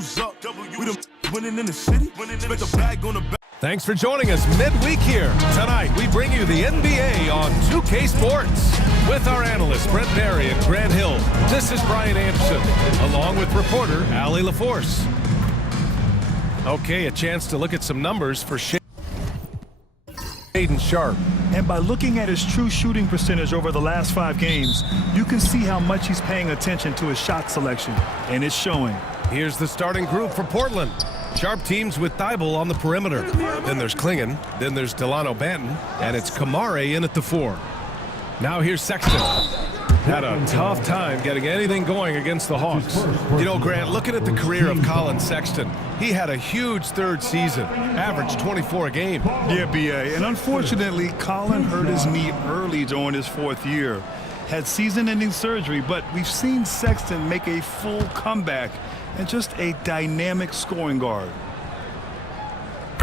W's up. We the winning in the city. Spent the bag on the back. Thanks for joining us midweek here. Tonight, we bring you the NBA on 2K Sports. With our analysts, Brent Barry and Grant Hill, this is Brian Anderson, along with reporter Allie LaForce. Okay, a chance to look at some numbers for Shaedon Sharpe. And by looking at his true shooting percentage over the last 5 games, you can see how much he's paying attention to his shot selection, and it's showing. Here's the starting group for Portland. Sharpe teams with Thibault on the perimeter. Then there's Klingon, then there's Delano Banton, and it's Kamare in at the 4. Now here's Sexton. Had a tough time getting anything going against the Hawks. You know, Grant, looking at the career of Colin Sexton, he had a huge third season, averaged 24 a game. Yeah, B.A., and unfortunately, Colin hurt his knee early during his 4th year. Had season-ending surgery, but we've seen Sexton make a full comeback and just a dynamic scoring guard.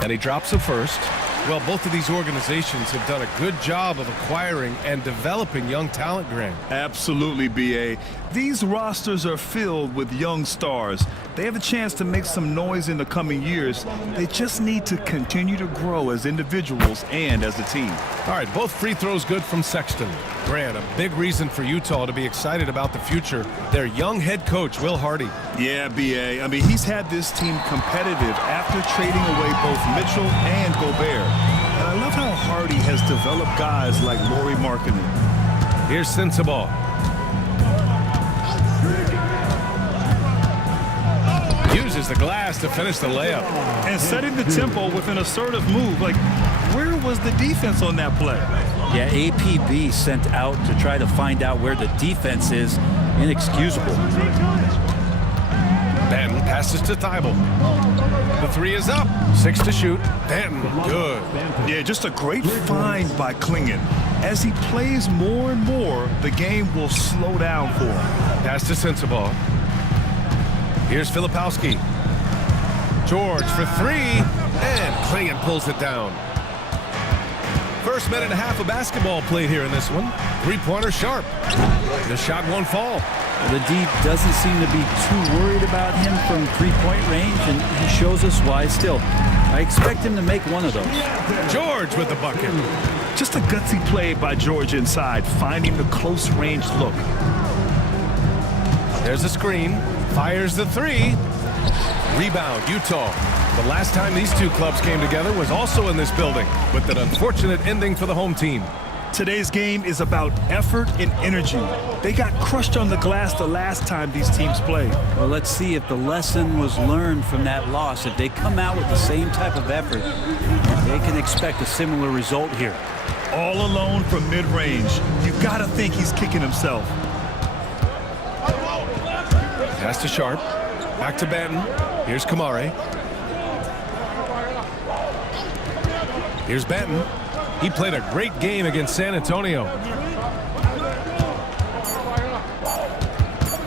And he drops a first. Well, both of these organizations have done a good job of acquiring and developing young talent, Grant. Absolutely, B.A. These rosters are filled with young stars. They have a chance to make some noise in the coming years. They just need to continue to grow as individuals and as a team. All right, both free throws good from Sexton. Grant, a big reason for Utah to be excited about the future. Their young head coach, Will Hardy. Yeah, B.A. I mean, he's had this team competitive after trading away both Mitchell and Gobert. And I love how Hardy has developed guys like Lauri Markkanen. Here's Sensabaugh. Uses the glass to finish the layup. And setting the tempo with an assertive move. Like, where was the defense on that play? Yeah, APB sent out to try to find out where the defense is. Inexcusable. Banton passes to Thibault. The 3 is up. 6 to shoot. Banton, good. Yeah, just a great find by Klingon. As he plays more and more, the game will slow down for him. Pass to Sensabaugh. Here's Filipowski. George for 3, and Klingon pulls it down. First minute and a half of basketball played here in this one. 3-pointer Sharpe. The shot won't fall. The D doesn't seem to be too worried about him from 3-point range, and he shows us why still. I expect him to make one of those. George with the bucket. Just a gutsy play by George inside, finding the close range look. There's a screen. Fires the 3. Rebound, Utah. The last time these two clubs came together was also in this building, with an unfortunate ending for the home team. Today's game is about effort and energy. They got crushed on the glass the last time these teams played. Well, let's see if the lesson was learned from that loss. If they come out with the same type of effort, they can expect a similar result here. All alone from mid-range. You've got to think he's kicking himself. Pass to Sharpe. Back to Banton. Here's Kamare. Here's Banton. He played a great game against San Antonio.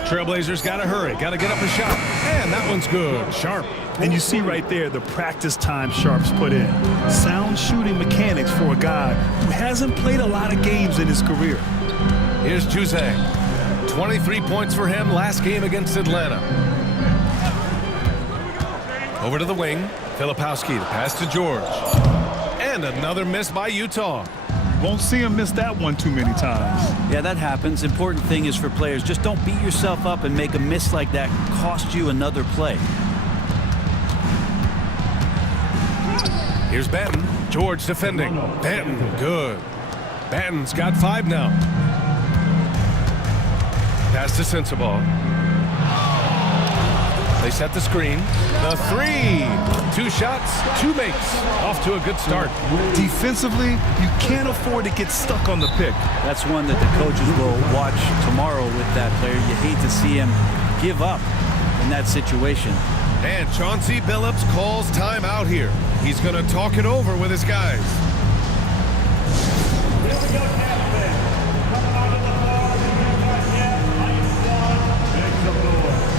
Trailblazers got to hurry. Got to get up a shot. And that one's good. Sharpe. And you see right there the practice time Sharpe's put in. Sound shooting mechanics for a guy who hasn't played a lot of games in his career. Here's Juzang. 23 points for him last game against Atlanta. Over to the wing. Filipowski, the pass to George. And another miss by Utah. Won't see him miss that one too many times. Yeah, that happens. Important thing is for players, just don't beat yourself up and make a miss like that cost you another play. Here's Banton. George defending. Banton, good. Banton's got 5 now. Pass to Sensabaugh. They set the screen. The 3. 2 shots, 2 makes. Off to a good start. Defensively, you can't afford to get stuck on the pick. That's one that the coaches will watch tomorrow with that player. You hate to see him give up in that situation. And Chauncey Billups calls timeout here. He's going to talk it over with his guys. Here we go, Captain. Coming out of the ball, make some noise.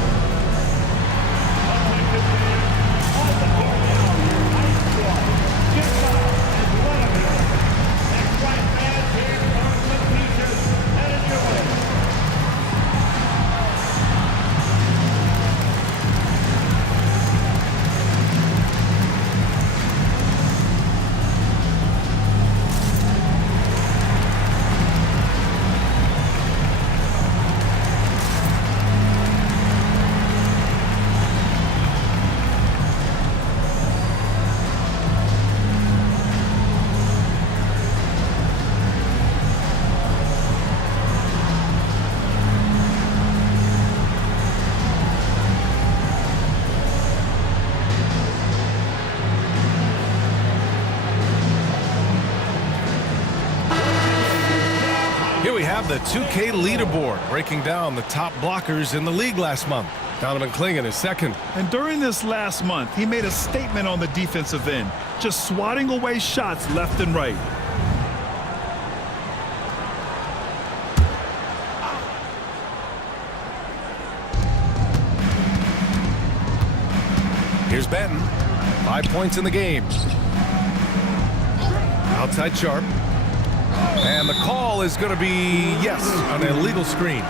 grab the 2K leaderboard, breaking down the top blockers in the league last month. Donovan Clingan is second. And during this last month, he made a statement on the defensive end, just swatting away shots left and right. Here's Benton. 5 points in the game. Outside Sharp. And the call is going to be, yes, an illegal screen.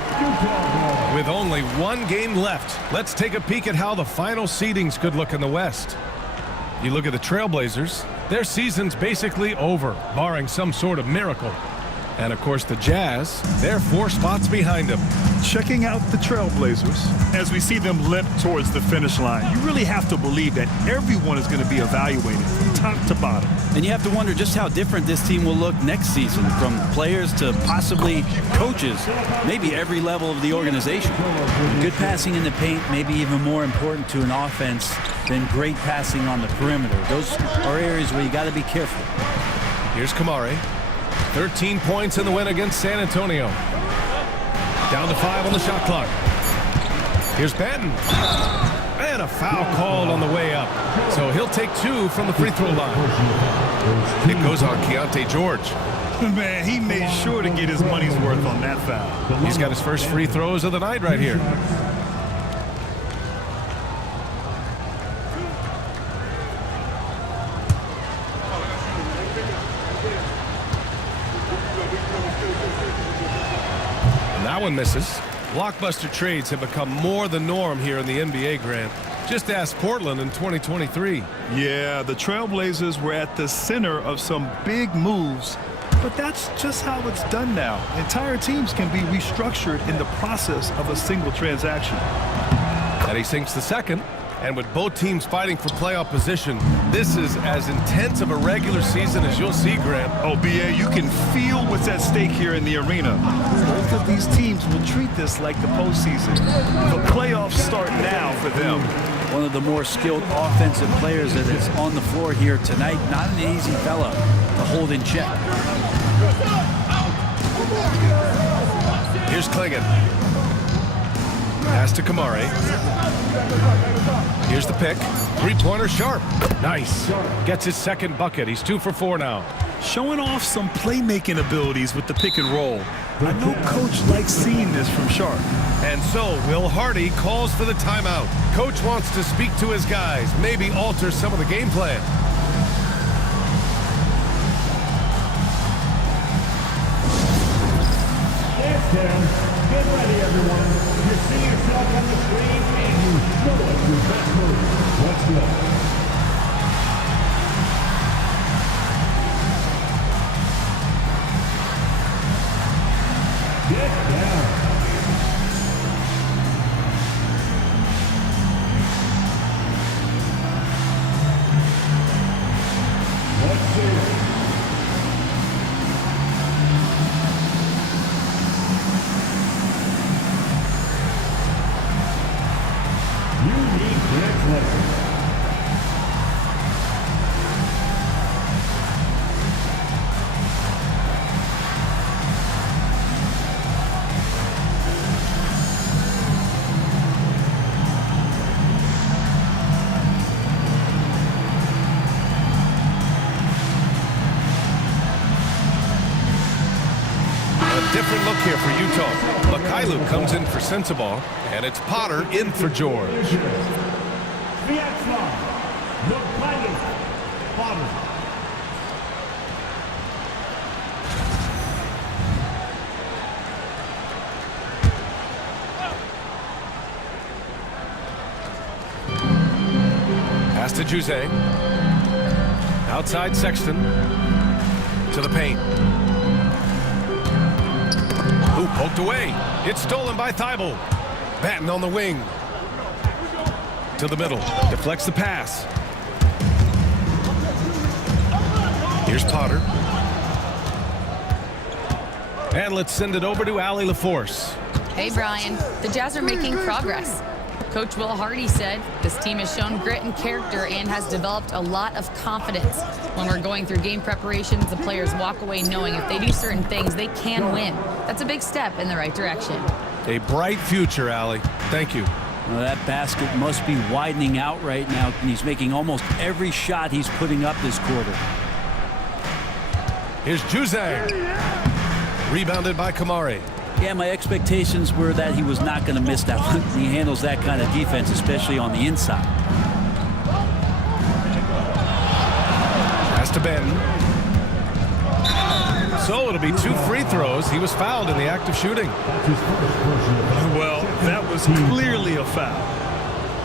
With only one game left, let's take a peek at how the final seedings could look in the West. You look at the Trailblazers, their season's basically over, barring some sort of miracle. And, of course, the Jazz, they're 4 spots behind them. Checking out the Trailblazers, as we see them limp towards the finish line, you really have to believe that everyone is going to be evaluated from top to bottom. And you have to wonder just how different this team will look next season, from players to possibly coaches, maybe every level of the organization. Good passing in the paint may be even more important to an offense than great passing on the perimeter. Those are areas where you got to be careful. Here's Kamare. 13 points in the win against San Antonio. Down to 5 on the shot clock. Here's Benton. And a foul called on the way up. So he'll take 2 from the free throw line. It goes on Keontae George. Man, he made sure to get his money's worth on that foul. He's got his first free throws of the night right here. That one misses. Blockbuster trades have become more the norm here in the NBA, Grant. Just ask Portland in 2023. Yeah, the Trailblazers were at the center of some big moves, but that's just how it's done now. Entire teams can be restructured in the process of a single transaction. And he sinks the second. And with both teams fighting for playoff position, this is as intense of a regular season as you'll see, Grant. Oh, B.A., you can feel what's at stake here in the arena. Both of these teams will treat this like the postseason. The playoffs start now for them. One of the more skilled offensive players that is on the floor here tonight. Not an easy fella to hold in check. Here's Clingan. Pass to Kamare. Here's the pick. Three-pointer Sharp. Nice. Gets his second bucket. He's 2 for 4 now. Showing off some playmaking abilities with the pick and roll. I know Coach likes seeing this from Sharp. And so Will Hardy calls for the timeout. Coach wants to speak to his guys, maybe alter some of the game plan. Dance down. Get ready, everyone. You see yourself on the screen, and you know it's your best move. Let's go. Get down. Let's see it. Different look here for Utah. Mikhailuk comes in for Sensabaugh, and it's Potter in for George. Pass to Juzang. Outside Sexton. To the paint. Who poked away. It's stolen by Thibault. Batten on the wing. To the middle. Deflects the pass. Here's Potter. And let's send it over to Allie LaForce. Hey, Brian. The Jazz are making progress. Coach Will Hardy said this team has shown grit and character and has developed a lot of confidence. When we're going through game preparations, the players walk away knowing if they do certain things, they can win. That's a big step in the right direction. A bright future, Allie. Thank you. Well, that basket must be widening out right now, and he's making almost every shot he's putting up this quarter. Here's Juzang. Rebounded by Kamari. Yeah, my expectations were that he was not going to miss that one. He handles that kind of defense, especially on the inside. Pass to Benton. So it'll be 2 free throws. He was fouled in the act of shooting. Well, that was clearly a foul.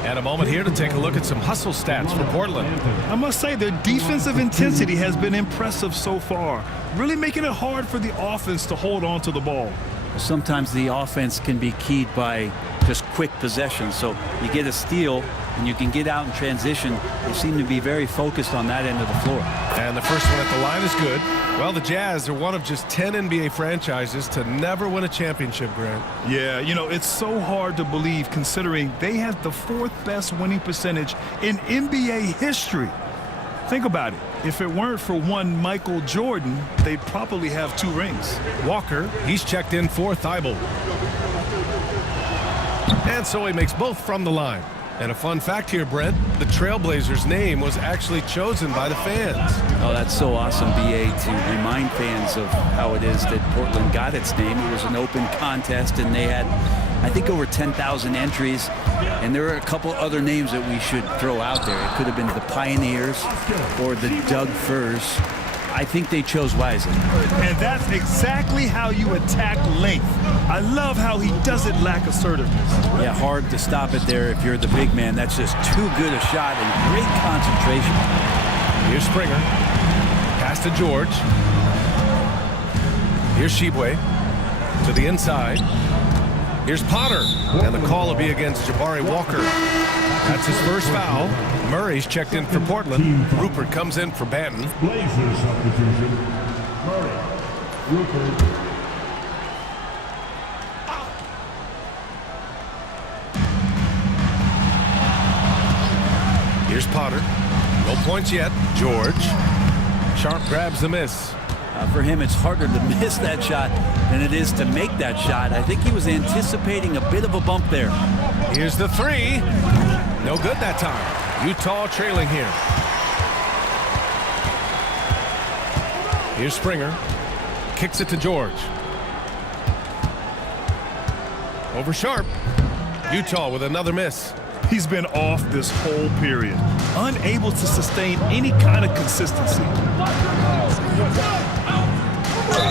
And a moment here to take a look at some hustle stats for Portland. I must say their defensive intensity has been impressive so far, really making it hard for the offense to hold on to the ball. Sometimes the offense can be keyed by just quick possession. So you get a steal and you can get out in transition. They seem to be very focused on that end of the floor. And the first one at the line is good. Well, the Jazz are one of just 10 NBA franchises to never win a championship, Grant. Yeah, you know, it's so hard to believe considering they had the 4th best winning percentage in NBA history. Think about it. If it weren't for one Michael Jordan, they'd probably have 2 rings. Walker, he's checked in for Thibault. And so he makes both from the line. And a fun fact here, Brent, the Trailblazers' name was actually chosen by the fans. Oh, that's so awesome, BA, to remind fans of how it is that Portland got its name. It was an open contest, and they had, I think, over 10,000 entries. And there are a couple other names that we should throw out there. It could have been the Pioneers or the Doug Furs. I think they chose wisely. And that's exactly how you attack length. I love how he doesn't lack assertiveness. Yeah, hard to stop it there if you're the big man. That's just too good a shot and great concentration. Here's Springer. Pass to George. Here's Shibwe. To the inside. Here's Potter. And the call will be against Jabari Walker. That's his first foul. Murray's checked in for Portland. Rupert comes in for Banton. Blazers substitution. Murray. Rupert. Here's Potter. No points yet. George. Sharp grabs the miss. For him, it's harder to miss that shot than it is to make that shot. I think he was anticipating a bit of a bump there. Here's the 3. No good that time. Utah trailing here. Here's Springer. Kicks it to George. Over Sharp. Utah with another miss. He's been off this whole period, unable to sustain any kind of consistency.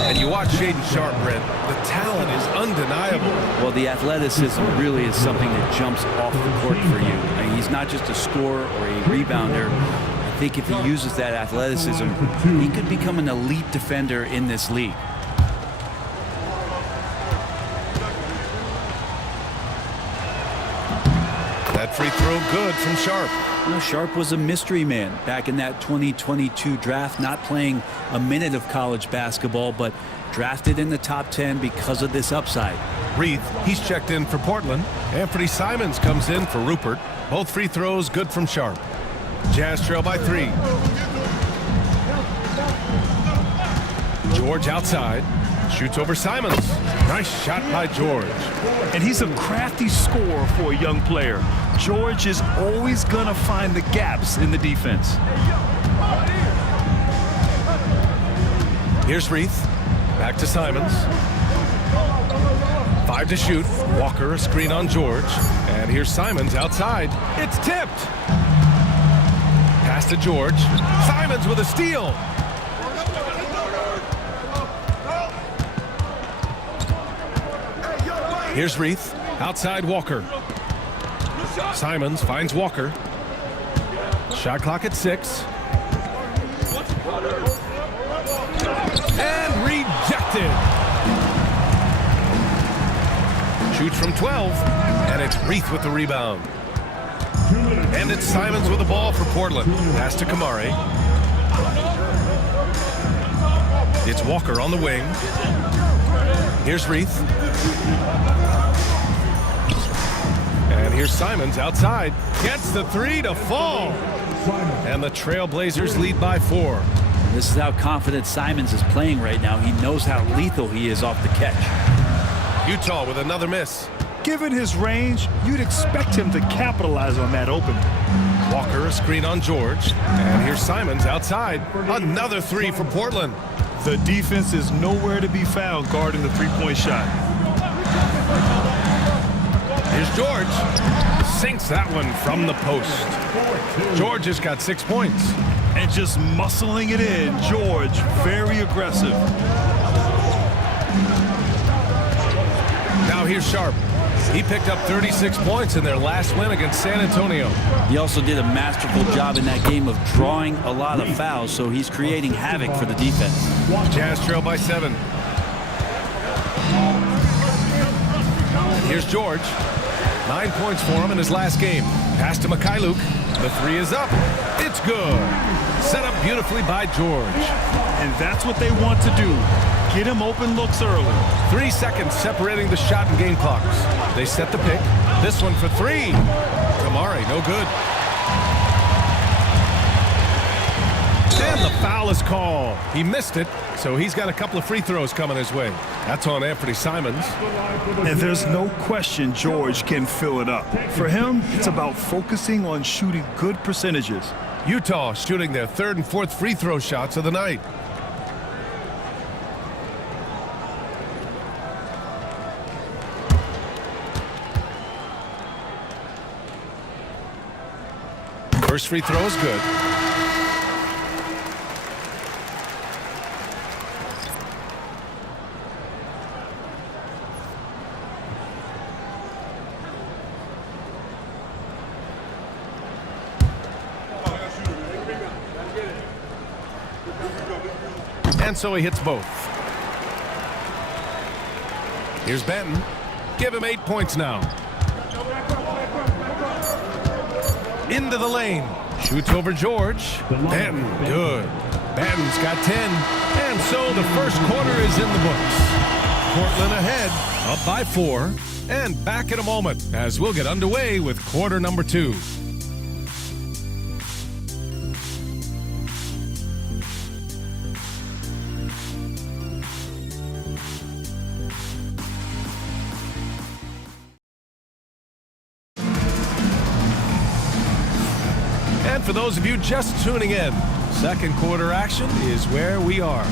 And you watch Shaedon Sharp, Brent. The talent is undeniable. Well, the athleticism really is something that jumps off the court for you. I mean, he's not just a scorer or a rebounder. I think if he uses that athleticism, he could become an elite defender in this league. That free throw good from Sharp. Well, Sharp was a mystery man back in that 2022 draft, not playing a minute of college basketball, but drafted in the top 10 because of this upside. Reith, he's checked in for Portland. Anthony Simons comes in for Rupert. Both free throws good from Sharp. Jazz trail by 3. George outside. Shoots over Simons. Nice shot by George. And he's a crafty scorer for a young player. George is always going to find the gaps in the defense. Here's Reith. Back to Simons. 5 to shoot. Walker a screen on George. And here's Simons outside. It's tipped. Pass to George. Simons with a steal. Here's Reith. Outside Walker. Simons finds Walker. Shot clock at 6. And rejected. Shoots from 12. And it's Reith with the rebound. And it's Simons with the ball for Portland. Pass to Kamari. It's Walker on the wing. Here's Reith. And here's Simons outside. Gets the three to fall. And the Trailblazers lead by 4. This is how confident Simons is playing right now. He knows how lethal he is off the catch. Utah with another miss. Given his range, you'd expect him to capitalize on that opening. Walker, a screen on George. And here's Simons outside. Another three for Portland. The defense is nowhere to be found guarding the three-point shot. Here's George. Sinks that one from the post. George has got 6 points. And just muscling it in, George, very aggressive. Now here's Sharp. He picked up 36 points in their last win against San Antonio. He also did a masterful job in that game of drawing a lot of fouls, so he's creating havoc for the defense. Jazz trail by 7. Here's George. 9 points for him in his last game. Pass to Mikhailuk. The three is up. It's good. Set up beautifully by George. And that's what they want to do. Get him open looks early. 3 seconds separating the shot and game clocks. They set the pick. This one for 3. Kamari, no good. And the foul is called. He missed it, so he's got a couple of free throws coming his way. That's on Anthony Simons. And there's no question George can fill it up. For him, it's about focusing on shooting good percentages. Utah shooting their 3rd and 4th free throw shots of the night. First free throw is good. And so he hits both. Here's Benton. Give him 8 points now. Into the lane. Shoots over George. Benton, good. Benton's got 10. And so the first quarter is in the books. Portland ahead, up by 4. And back in a moment as we'll get underway with quarter number 2. For those of you just tuning in, second quarter action is where we are.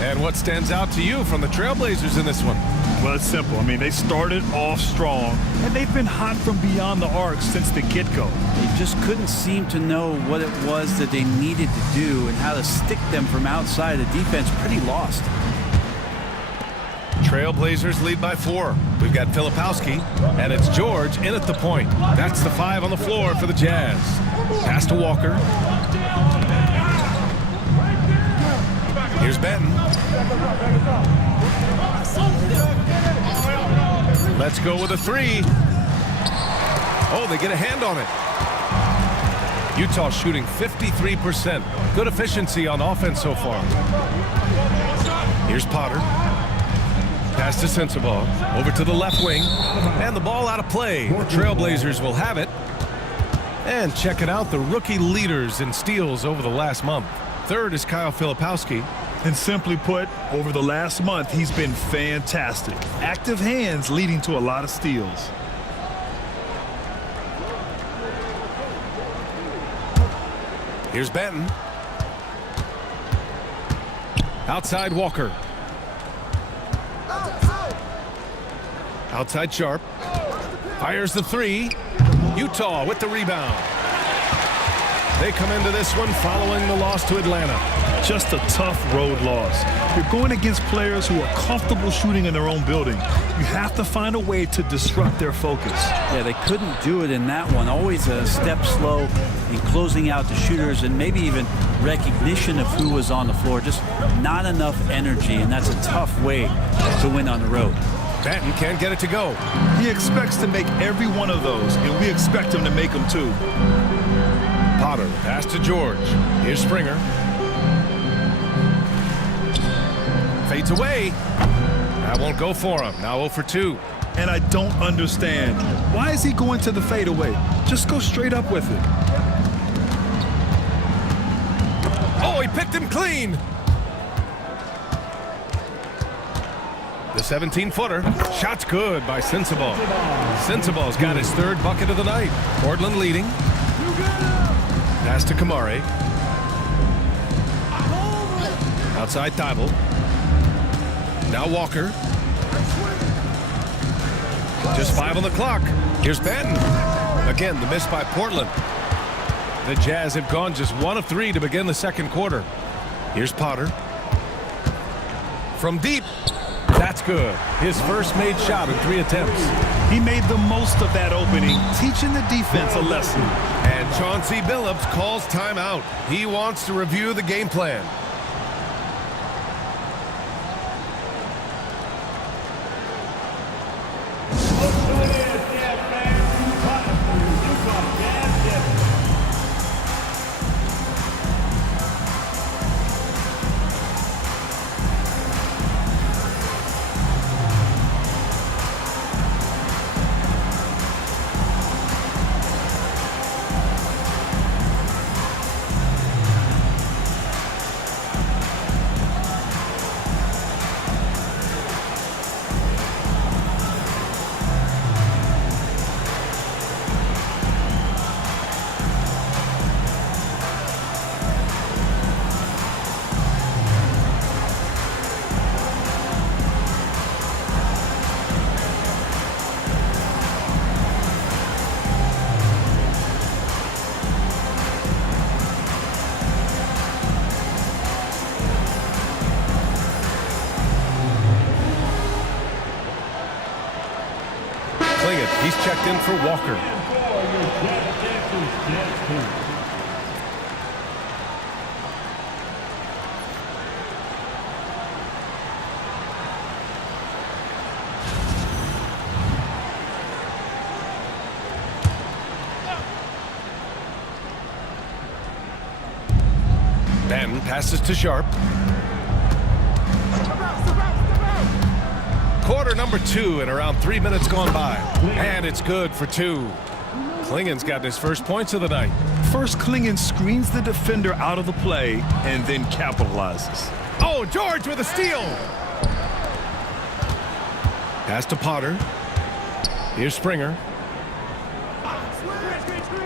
And what stands out to you from the Trailblazers in this one? Well, it's simple. I mean, they started off strong, and they've been hot from beyond the arc since the get-go. They just couldn't seem to know what it was that they needed to do and how to stick them from outside. The defense pretty lost. Trailblazers lead by 4. We've got Filipowski, and it's George in at the point. That's the 5 on the floor for the Jazz. Pass to Walker. Here's Benton. Let's go with a 3. Oh, they get a hand on it. Utah shooting 53%. Good efficiency on offense so far. Here's Potter. Pass to Sensabaugh. Over to the left wing. And the ball out of play. The Trailblazers will have it. And check it out, the rookie leaders in steals over the last month. 3rd is Kyle Filipowski. And simply put, over the last month, he's been fantastic. Active hands leading to a lot of steals. Here's Benton. Outside Walker. Outside Sharp. Fires the 3. Utah with the rebound. They come into this one following the loss to Atlanta. Just a tough road loss. You're going against players who are comfortable shooting in their own building. You have to find a way to disrupt their focus. Yeah, they couldn't do it in that one. Always a step slow in closing out the shooters and maybe even recognition of who was on the floor. Just not enough energy, and that's a tough way to win on the road. Benton can't get it to go. He expects to make every one of those, and we expect him to make them too. Potter, pass to George. Here's Springer. Fades away. That won't go for him. Now 0 for 2. and I don't understand. Why is he going to the fadeaway? Just go straight up with it. Oh, he picked him clean. The 17-footer. Shot's good by Sensabaugh. Sensabaugh's got his third bucket of the night. Portland leading. Pass to Kamare. Outside Thibault. Now Walker. Just 5 on the clock. Here's Benton. Again, the miss by Portland. The Jazz have gone just 1 of 3 to begin the second quarter. Here's Potter. From deep. That's good. His first made shot in 3 attempts. He made the most of that opening, teaching the defense a lesson. And Chauncey Billups calls timeout. He wants to review the game plan. He's checked in for Walker. Ben passes to Sharp. Quarter number 2 and around 3 minutes gone by. And it's good for 2. Klingen's got his first points of the night. First, Klingen screens the defender out of the play and then capitalizes. Oh, George with a steal. Pass to Potter. Here's Springer.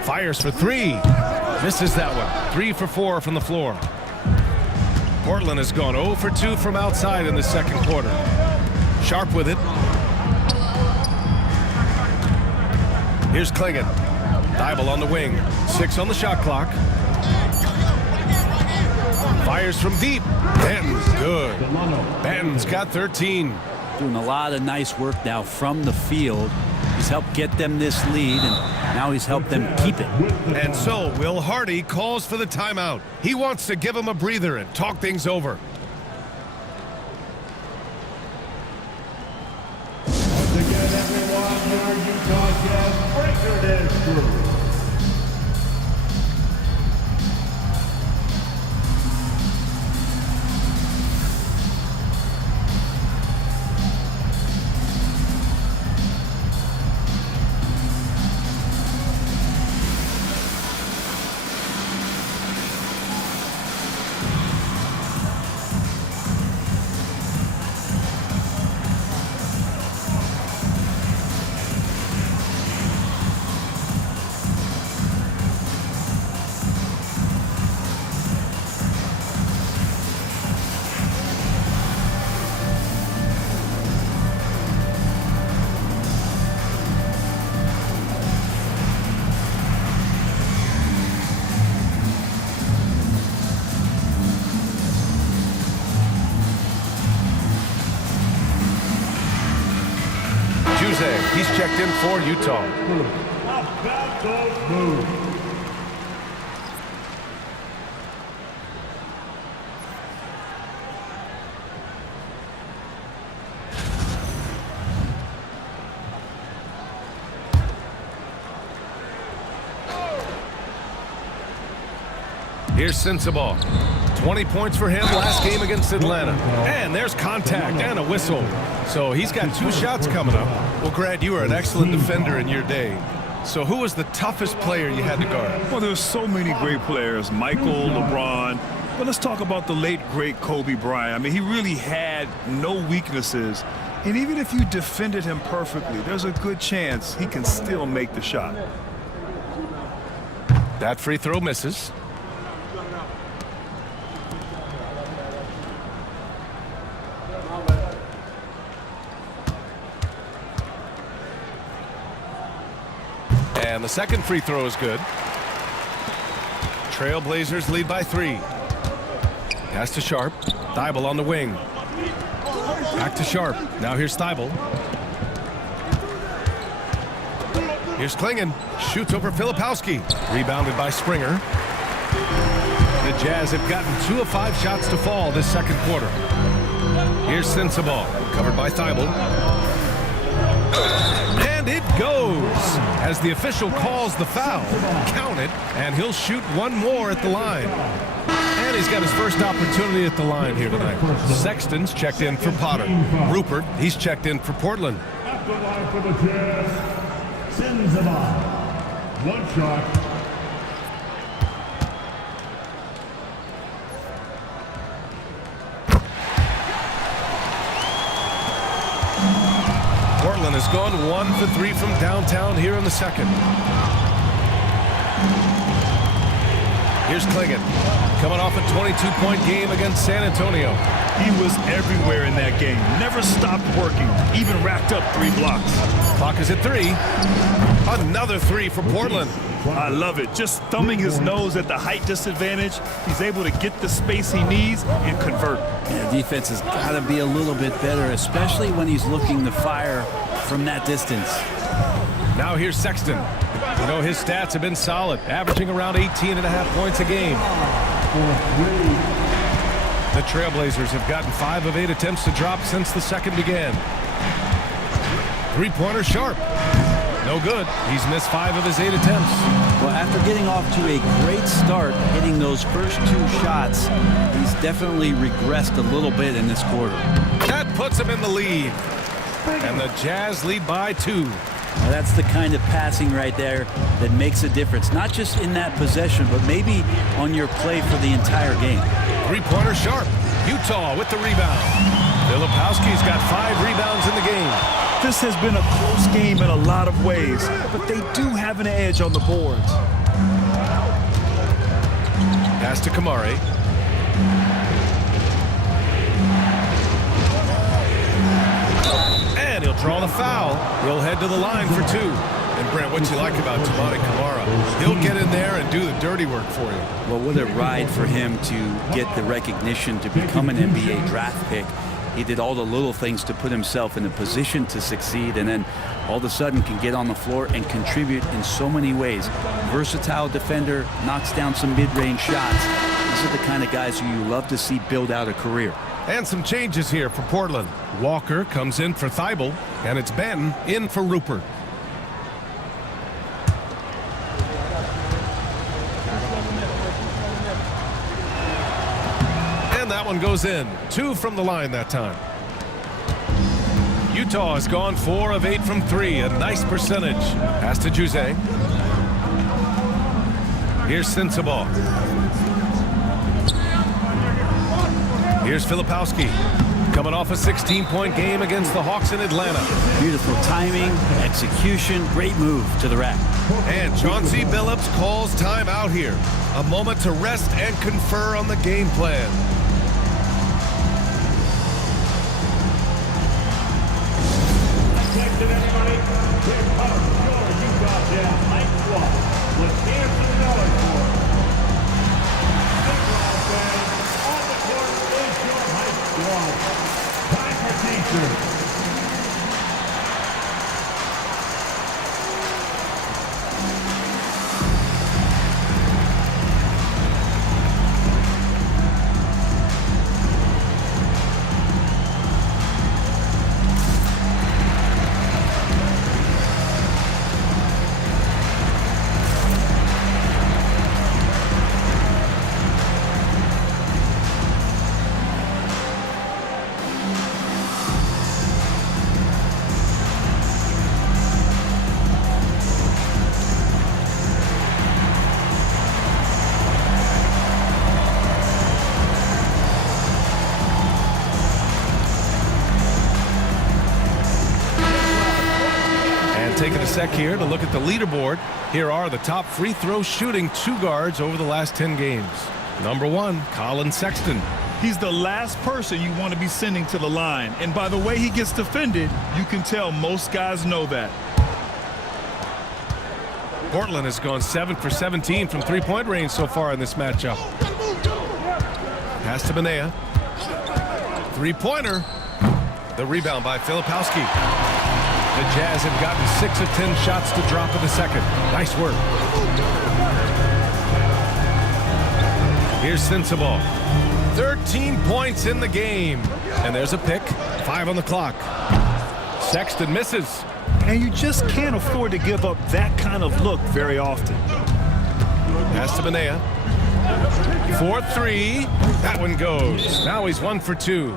Fires for 3. Misses that one. 3 for 4 from the floor. Portland has gone 0 for 2 from outside in the second quarter. Sharp with it. Here's Klingen. Thibault on the wing. 6 on the shot clock. Fires from deep. Benton's good. Benton's got 13. Doing a lot of nice work now from the field. He's helped get them this lead, and now he's helped them keep it. And so Will Hardy calls for the timeout. He wants to give him a breather and talk things over. Again, everyone, your Utah Jazz breaker dance crew. He's checked in for Utah. About those moves. Here's Sensabaugh. 20 points for him last game against Atlanta. And there's contact and a whistle. So he's got 2 shots coming up. Well, Grant, you were an excellent defender in your day. So who was the toughest player you had to guard? Well, there's so many great players. Michael, LeBron. But let's talk about the late, great Kobe Bryant. I mean, he really had no weaknesses. And even if you defended him perfectly, there's a good chance he can still make the shot. That free throw misses. And the second free throw is good. Trailblazers lead by 3. Pass to Sharp. Thibault on the wing. Back to Sharp. Now here's Thibault. Here's Klingon. Shoots over Filipowski. Rebounded by Springer. The Jazz have gotten 2 of 5 shots to fall this second quarter. Here's Sensabaugh. Covered by Thibault. And it goes as the official calls the foul. Count it, and he'll shoot one more at the line. And he's got his first opportunity at the line here tonight. Sexton's checked in for Potter. Rupert, he's checked in for Portland. At the line for the Jazz, Sensabaugh. 1 shot. Portland has gone 1 for 3 from downtown here in the second. Here's Klingon, coming off a 22-point game against San Antonio. He was everywhere in that game. Never stopped working. Even racked up 3 blocks. Clock is at 3. Another 3 for Portland. I love it. Just thumbing his nose at the height disadvantage. He's able to get the space he needs and convert. Yeah, defense has got to be a little bit better, especially when he's looking to fire from that distance. Now here's Sexton. You know, his stats have been solid, averaging around 18.5 points a game. The Trailblazers have gotten 5 of 8 attempts to drop since the second began. 3-pointer Sharp. No good. He's missed 5 of his 8 attempts. Well, after getting off to a great start, hitting those first 2 shots, he's definitely regressed a little bit in this quarter. That puts him in the lead. And the Jazz lead by 2. Now that's the kind of passing right there that makes a difference, not just in that possession, but maybe on your play for the entire game. 3-pointer Sharp. Utah with the rebound. Filipowski's got 5 rebounds in the game. This has been a close game in a lot of ways, but they do have an edge on the boards. Pass to Kamari. And he'll draw the foul. He'll head to the line for 2. And Brent, what you like about Toumani Camara? He'll get in there and do the dirty work for you. Well, what a ride for him to get the recognition to become an NBA draft pick. He did all the little things to put himself in a position to succeed, and then all of a sudden can get on the floor and contribute in so many ways. Versatile defender, knocks down some mid-range shots. These are the kind of guys who you love to see build out a career. And some changes here for Portland. Walker comes in for Thibault, and it's Benton in for Rupert. And that one goes in. 2 from the line that time. Utah has gone 4 of 8 from 3. A nice percentage. Pass to Jose. Here's Sensabaugh. Here's Filipowski. Coming off a 16-point game against the Hawks in Atlanta. Beautiful timing, execution, great move to the rack. And Chauncey Billups calls time out here. A moment to rest and confer on the game plan. Attention, everybody. Here comes your Utah Jazz night squad. Let's hear some noise for it. Big round fans, on the court is your night squad. Time for t-shirts. sec here to look at the leaderboard. Here are the top free throw shooting two guards over the last 10 games. Number 1, Colin Sexton. He's the last person you want to be sending to the line. And by the way he gets defended, you can tell most guys know that. Portland has gone 7 for 17 from three-point range so far in this matchup. Pass to Benea. Three-pointer. The rebound by Filipowski. The Jazz have gotten 6 of 10 shots to drop in the second. Nice work. Here's Sensabaugh. 13 points in the game. And there's a pick. 5 on the clock. Sexton misses. And you just can't afford to give up that kind of look very often. Pass to Benea. 4-3. That one goes. Now he's 1 for 2.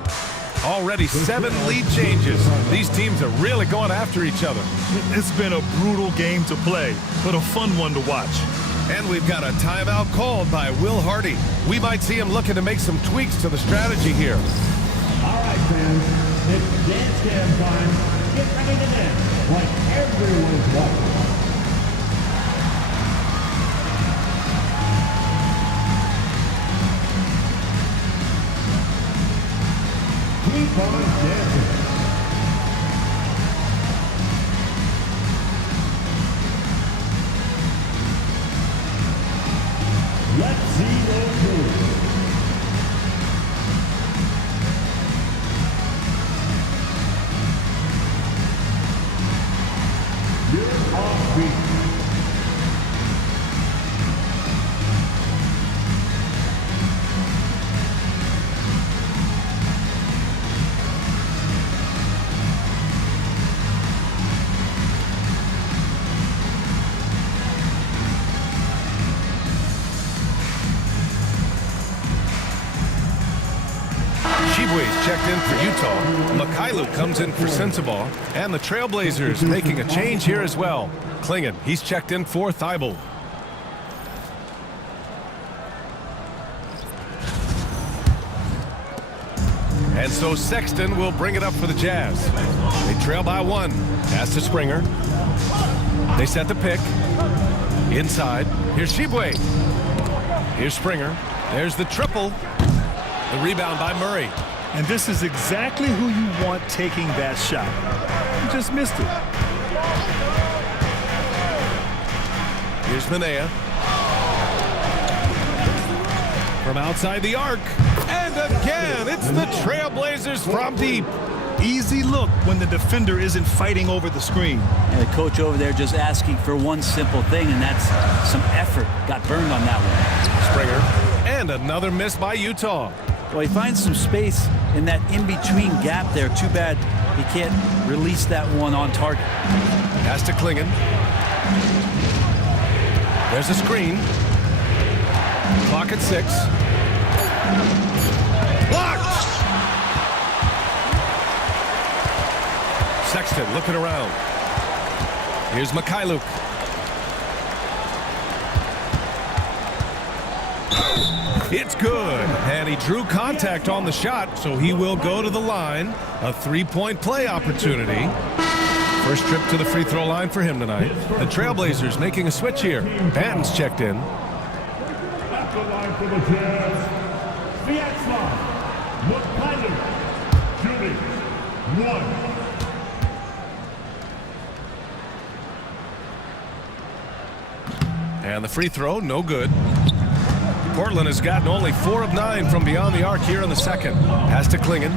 Already 7 lead changes. These teams are really going after each other. It's been a brutal game to play, but a fun one to watch. And we've got a timeout called by Will Hardy. We might see him looking to make some tweaks to the strategy here. All right, fans, it's dance jam time. Get ready to dance like everyone's watching. Keep on dancing. Let's see those moves. You're off beat. Shibwe's checked in for Utah. Mikhailuk comes in for Sensabaugh. And the Trailblazers making a change here as well. Klingon, he's checked in for Thibault. And so Sexton will bring it up for the Jazz. They trail by 1. Pass to Springer. They set the pick. Inside. Here's Shibwe. Here's Springer. There's the triple. The rebound by Murray. And this is exactly who you want taking that shot. You just missed it. Here's Benea. From outside the arc. And again, it's the Trailblazers from deep. Easy look when the defender isn't fighting over the screen. And the coach over there just asking for one simple thing, and that's some effort. Got burned on that one. Springer. And another miss by Utah. Well, he finds some space in that in-between gap there. Too bad he can't release that one on target. Pass to Klingon. There's a screen. Clock at 6. Blocked! Sexton looking around. Here's Mikhailuk. It's good, and he drew contact on the shot, so he will go to the line. A 3-point play opportunity. First trip to the free throw line for him tonight. The Trailblazers making a switch here. Banton's checked in. At the line for the Jazz, Vyacheslav Mikhailuk, shooting 1. And the free throw, no good. Portland has gotten only 4 of 9 from beyond the arc here in the second. Pass to Klingon.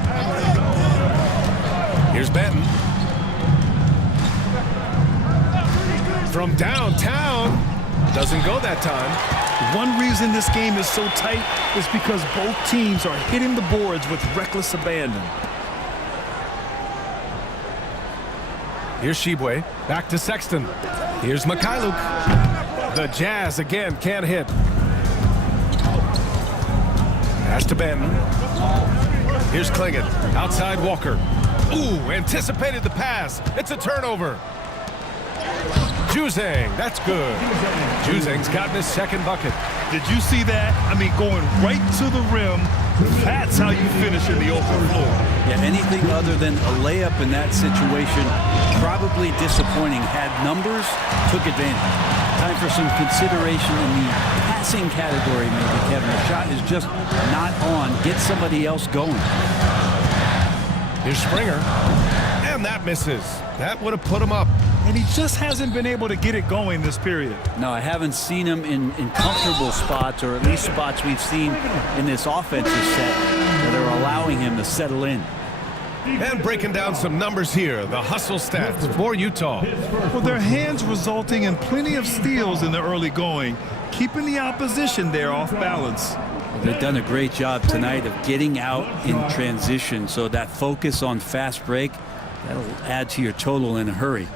Here's Banton. From downtown. Doesn't go that time. One reason this game is so tight is because both teams are hitting the boards with reckless abandon. Here's Shibwe. Back to Sexton. Here's Mikhailuk. The Jazz again can't hit. Pass to Banton. Here's Klingon. Outside Walker. Ooh, anticipated the pass. It's a turnover. Juzang, that's good. Juzang's gotten his second bucket. Did you see that? I mean, going right to the rim That's how you finish in the open floor. Yeah, anything other than a layup in that situation, probably disappointing. Had numbers, took advantage. Time for some consideration in the passing category, maybe, Kevin. The shot is just not on. Get somebody else going. Here's Springer. And that misses. That would have put him up. And he just hasn't been able to get it going this period. No, I haven't seen him in comfortable spots, or at least spots we've seen in this offensive set that are allowing him to settle in. And breaking down some numbers here, the hustle stats for Utah. Well, their hands resulting in plenty of steals in the early going, keeping the opposition there off balance. They've done a great job tonight of getting out in transition, so that focus on fast break, that'll add to your total in a hurry.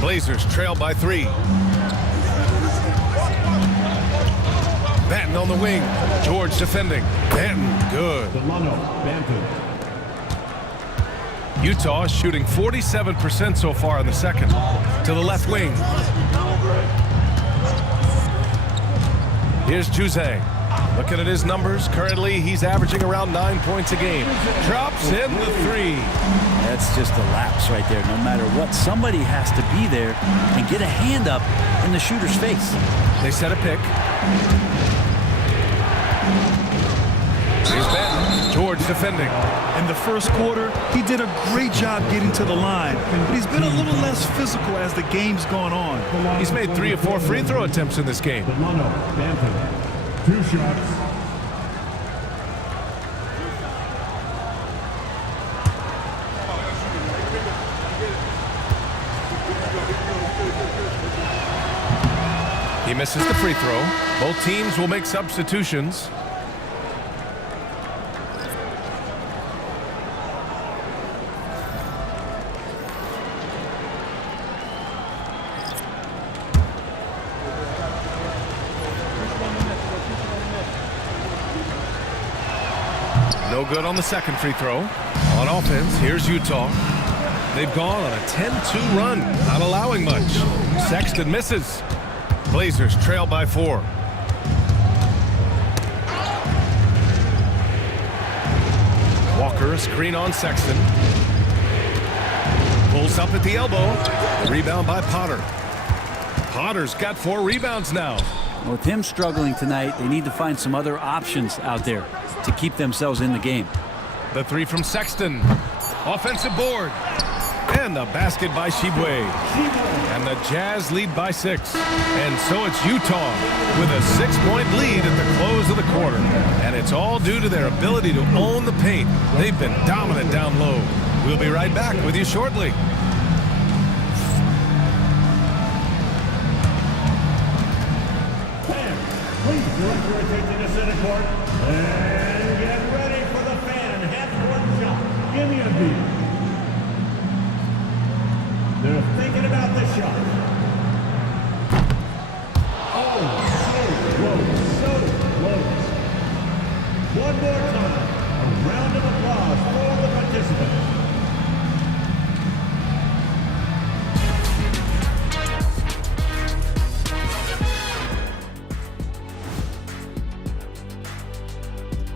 Blazers trail by 3. Banton on the wing. George defending. Banton, good. Utah shooting 47% so far in the second. To the left wing. Here's Juzang. Looking at his numbers, currently he's averaging around 9 points a game. Drops in the 3. That's just a lapse right there. No matter what, somebody has to be there and get a hand up in the shooter's face. They set a pick. Here's Banton. George defending. In the first quarter, he did a great job getting to the line, but he's been a little less physical as the game's gone on. He's made 3 or 4 free throw attempts in this game. Banton. 2 shots. He misses the free throw. Both teams will make substitutions. No good on the second free throw. On offense, here's Utah. They've gone on a 10-2 run, not allowing much. Sexton misses. Blazers trail by 4. Walker, a screen on Sexton. Pulls up at the elbow. Rebound by Potter. Potter's got 4 rebounds now. With him struggling tonight, they need to find some other options out there to keep themselves in the game. The 3 from Sexton. Offensive board. And the basket by Shibwe. And the Jazz lead by 6. And so it's Utah with a 6-point lead at the close of the quarter. And it's all due to their ability to own the paint. They've been dominant down low. We'll be right back with you shortly. Please direct your attention to center court and get ready for the fan half-court shot. Give me a beat. They're thinking about the shot. Oh, so close, so close. One more time, a round of applause for the participants.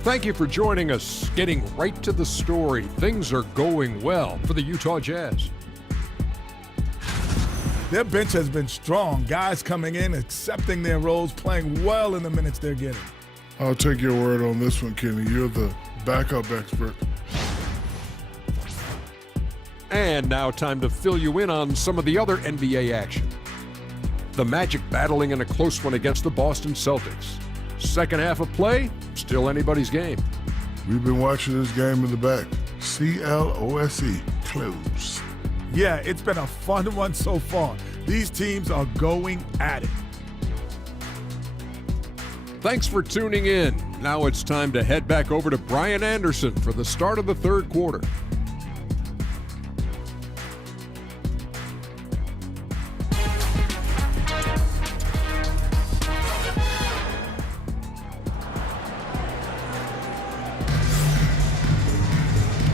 Thank you for joining us. Getting right to the story, things are going well for the Utah Jazz. Their bench has been strong. Guys coming in, accepting their roles, playing well in the minutes they're getting. I'll take your word on this one, Kenny. You're the backup expert. And now time to fill you in on some of the other NBA action. The Magic battling in a close one against the Boston Celtics. Second half of play, still anybody's game. We've been watching this game in the back. C-L-O-S-E, close. Yeah, it's been a fun one so far. These teams are going at it. Thanks for tuning in. Now it's time to head back over to Brian Anderson for the start of the third quarter.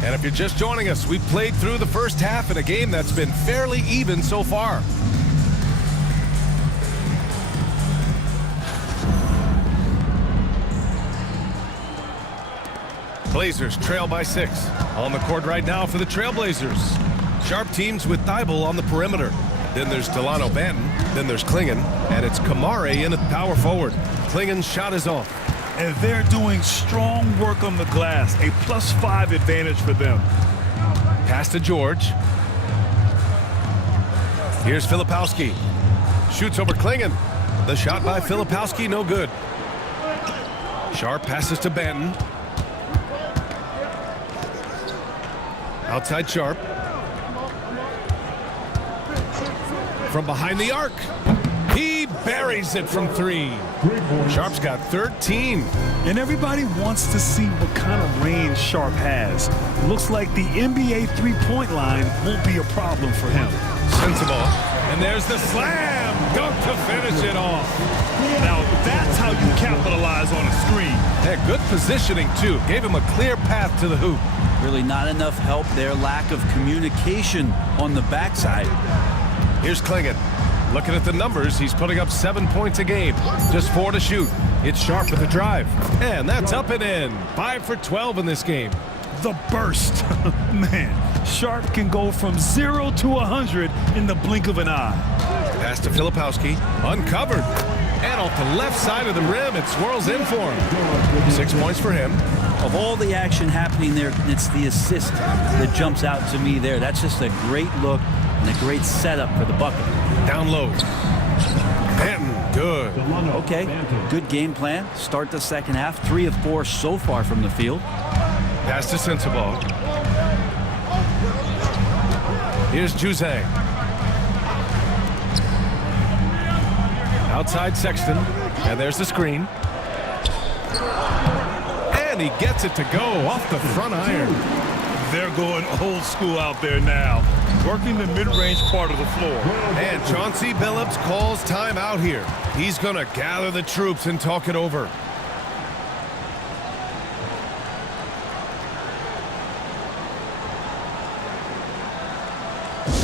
And if you're just joining us, we played through the first half in a game that's been fairly even so far. Blazers trail by 6. On the court right now for the Trailblazers. Sharp teams with Thibault on the perimeter. Then there's Delano Banton. Then there's Klingon. And it's Kamare in at power forward. Klingon's shot is off. And they're doing strong work on the glass. A +5 advantage for them. Pass to George. Here's Filipowski. Shoots over Klingon. The shot by Filipowski, no good. Sharp passes to Banton. Outside Sharp. From behind the arc. He buries it from 3. Sharp's got 13. And everybody wants to see what kind of range Sharp has. Looks like the NBA three-point line won't be a problem for him. Sensible. And there's the slam. Dunk to finish it off. Now that's how you capitalize on a screen. Yeah, good positioning, too. Gave him a clear path to the hoop. Really not enough help there. Lack of communication on the backside. Here's Klingon. Looking at the numbers, he's putting up 7 points a game. Just 4 to shoot. It's Sharp with the drive. And that's up and in. 5 for 12 in this game. The burst. Man, Sharp can go from 0 to 100 in the blink of an eye. Pass to Filipowski. Uncovered. And off the left side of the rim, it swirls in for him. 6 points for him. Of all the action happening there, it's the assist that jumps out to me there. That's just a great look and a great setup for the bucket. Down low. Banton, good. Okay, good game plan. Start the second half. 3 of 4 so far from the field. Pass to Sensible. Here's Juzang. Outside Sexton. And there's the screen. And he gets it to go off the front iron. They're going old school out there now, working the mid-range part of the floor. And Chauncey Billups calls timeout here. He's going to gather the troops and talk it over.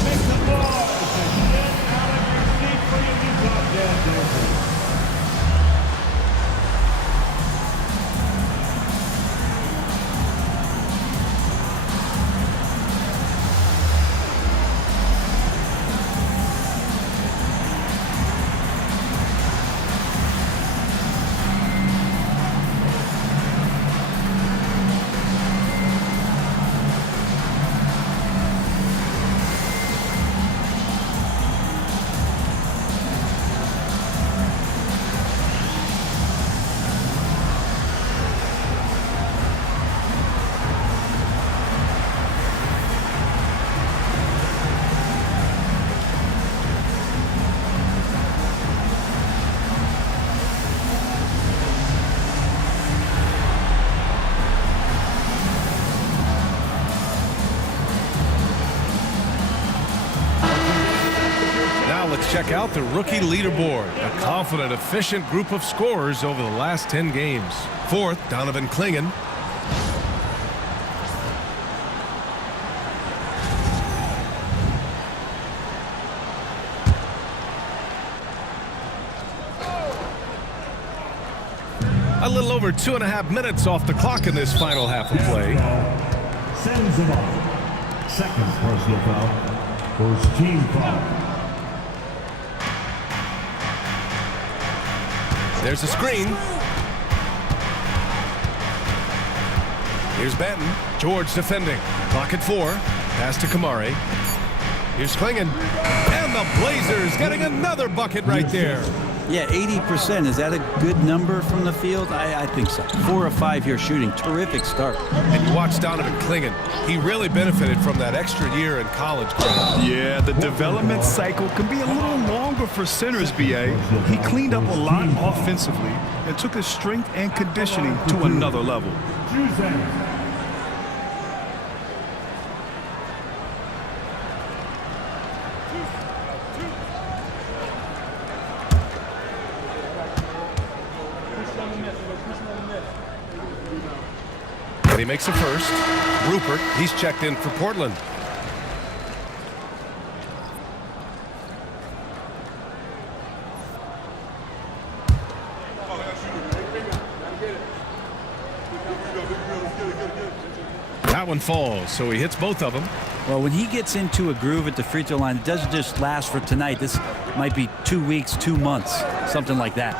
Make the ball. Get out of your seat for your Utah Jazz. Check out the rookie leaderboard. A confident, efficient group of scorers over the last 10 games. 4th, Donovan Klingon. A little over 2.5 minutes off the clock in this final half of play. Sends him off. Second personal foul. First team foul. There's a screen. Here's Banton. George defending. Clock at 4. Pass to Kamare. Here's Klingon. And the Blazers getting another bucket right there. Yeah, 80%. Is that a good number from the field? I think so. 4 of 5 here shooting. Terrific start. And you watch Donovan Klingon. He really benefited from that extra year in college. Yeah, the development cycle can be a little longer for centers, BA. He cleaned up a lot offensively and took his strength and conditioning to another level. And he makes a first. Rupert, he's checked in for Portland. That one falls, so he hits both of them. Well, when he gets into a groove at the free throw line, it doesn't just last for tonight. This might be 2 weeks, 2 months, something like that.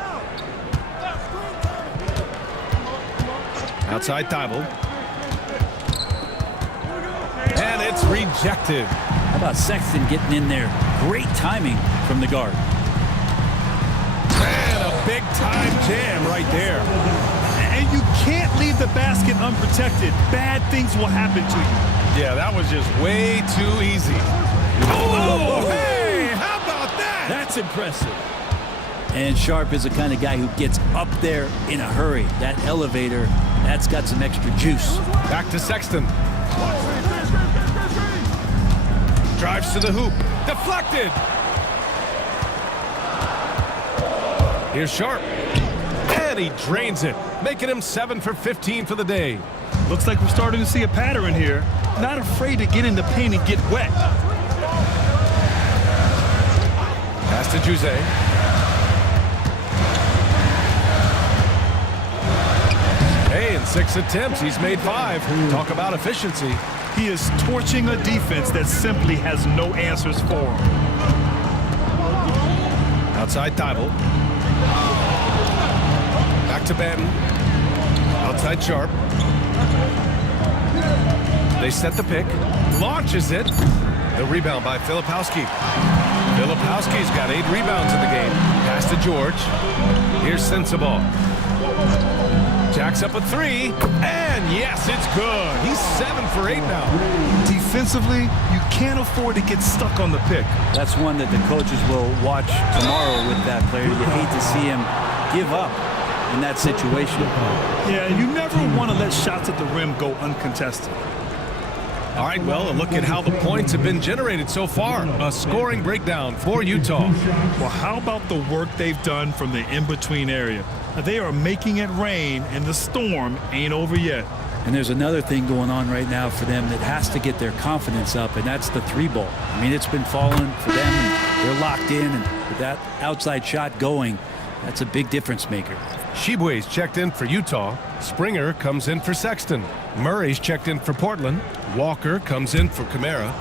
Outside Thibault. And it's rejected. How about Sexton getting in there? Great timing from the guard. And a big-time jam right there. And you can't leave the basket unprotected. Bad things will happen to you. Yeah, that was just way too easy. Oh, hey, how about that? That's impressive. And Sharp is the kind of guy who gets up there in a hurry. That elevator, that's got some extra juice. Back to Sexton. Drives to the hoop. Deflected. Here's Sharp. And he drains it, making him 7 for 15 for the day. Looks like we're starting to see a pattern here. Not afraid to get in the paint and get wet. Pass to Jose. Hey, in 6 attempts, he's made 5. Talk about efficiency. He is torching a defense that simply has no answers for him. Outside Thibault. Back to Banton. Outside Sharp. They set the pick. Launches it. The rebound by Filipowski. Filipowski's got 8 rebounds in the game. Pass to George. Here's Sensabaugh. Jacks up a 3. And yes, it's good. He's 7 for 8 now. Defensively, you can't afford to get stuck on the pick. That's one that the coaches will watch tomorrow with that player. You hate to see him give up in that situation. Yeah, you never want to let shots at the rim go uncontested. All right, well, a look at how the points have been generated so far. A scoring breakdown for Utah. Well, how about the work they've done from the in-between area? They are making it rain, and the storm ain't over yet. And there's another thing going on right now for them that has to get their confidence up, and that's the 3-ball. I mean, it's been falling for them. They're locked in, and with that outside shot going, that's a big difference maker. Shibwe's checked in for Utah. Springer comes in for Sexton. Murray's checked in for Portland. Walker comes in for Camara.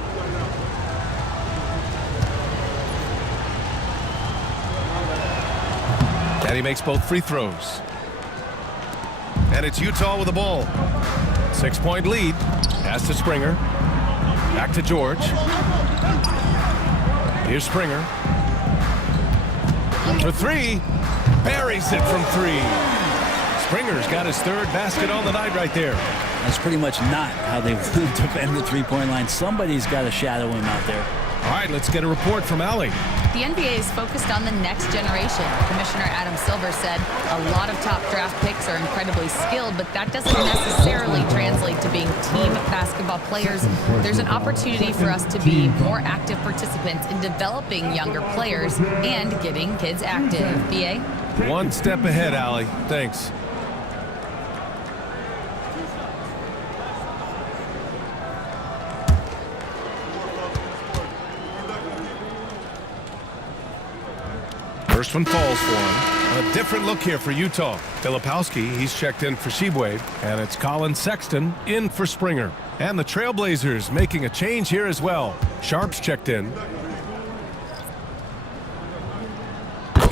And he makes both free throws. And it's Utah with the ball. 6-point lead. Pass to Springer. Back to George. Here's Springer. For 3. Buries it from 3. Springer's got his 3rd basket on the night right there. That's pretty much not how they defend the 3-point line. Somebody's got to shadow him out there. All right, let's get a report from Allie. The NBA is focused on the next generation. Commissioner Adam Silver said a lot of top draft picks are incredibly skilled, but that doesn't necessarily translate to being team basketball players. There's an opportunity for us to be more active participants in developing younger players and getting kids active. BA? One step ahead, Allie. Thanks. First one falls for him. A different look here for Utah. Filipowski, he's checked in for Shibwe. And it's Colin Sexton in for Springer. And the Trailblazers making a change here as well. Sharp's checked in.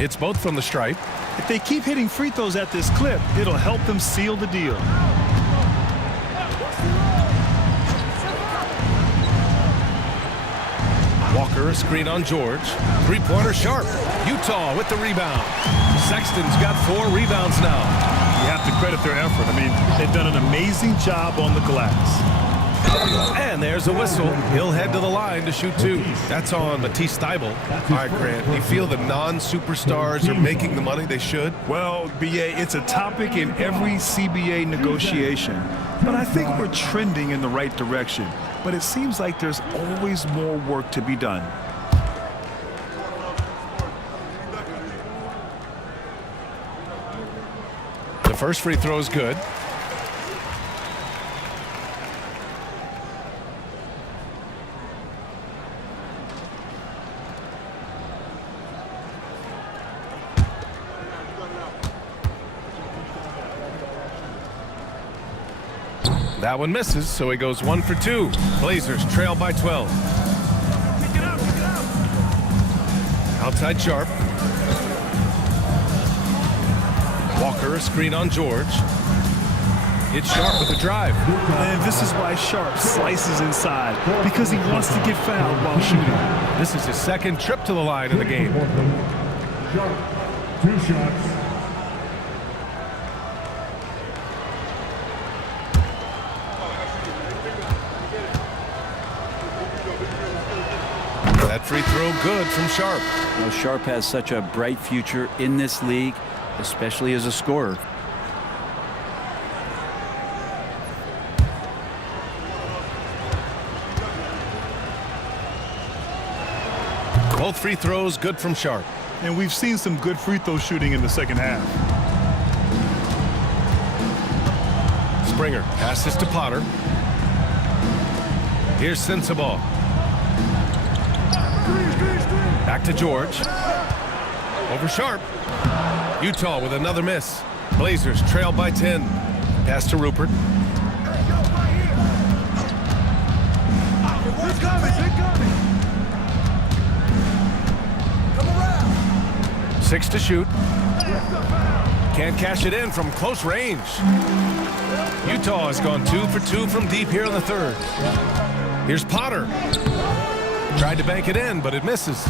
It's both from the stripe. If they keep hitting free throws at this clip, it'll help them seal the deal. Walker, a screen on George. 3-pointer Sharp. Utah with the rebound. Sexton's got 4 rebounds now. You have to credit their effort. I mean, they've done an amazing job on the glass. And there's a whistle. He'll head to the line to shoot 2. That's on Matisse Thybulle. All right, Grant, do you feel the non-superstars are making the money they should? Well, BA, it's a topic in every CBA negotiation. But I think we're trending in the right direction. But it seems like there's always more work to be done. The first free throw is good. That one misses, so he goes 1 for 2. Blazers trail by 12. Outside Sharp. Walker, a screen on George. It's Sharp with the drive. And this is why Sharp slices inside, because he wants to get fouled while shooting. This is his second trip to the line in the game. Sharp, 2 shots. That free throw good from Sharp. You know, Sharp has such a bright future in this league, especially as a scorer. Both free throws good from Sharp. And we've seen some good free throw shooting in the second half. Springer passes to Potter. Here's Sensabaugh. Back to George. Over Sharp. Utah with another miss. Blazers trail by 10. Pass to Rupert. Six to shoot. Can't cash it in from close range. Utah has gone 2 for 2 from deep here in the third. Here's Potter. Tried to bank it in, but it misses.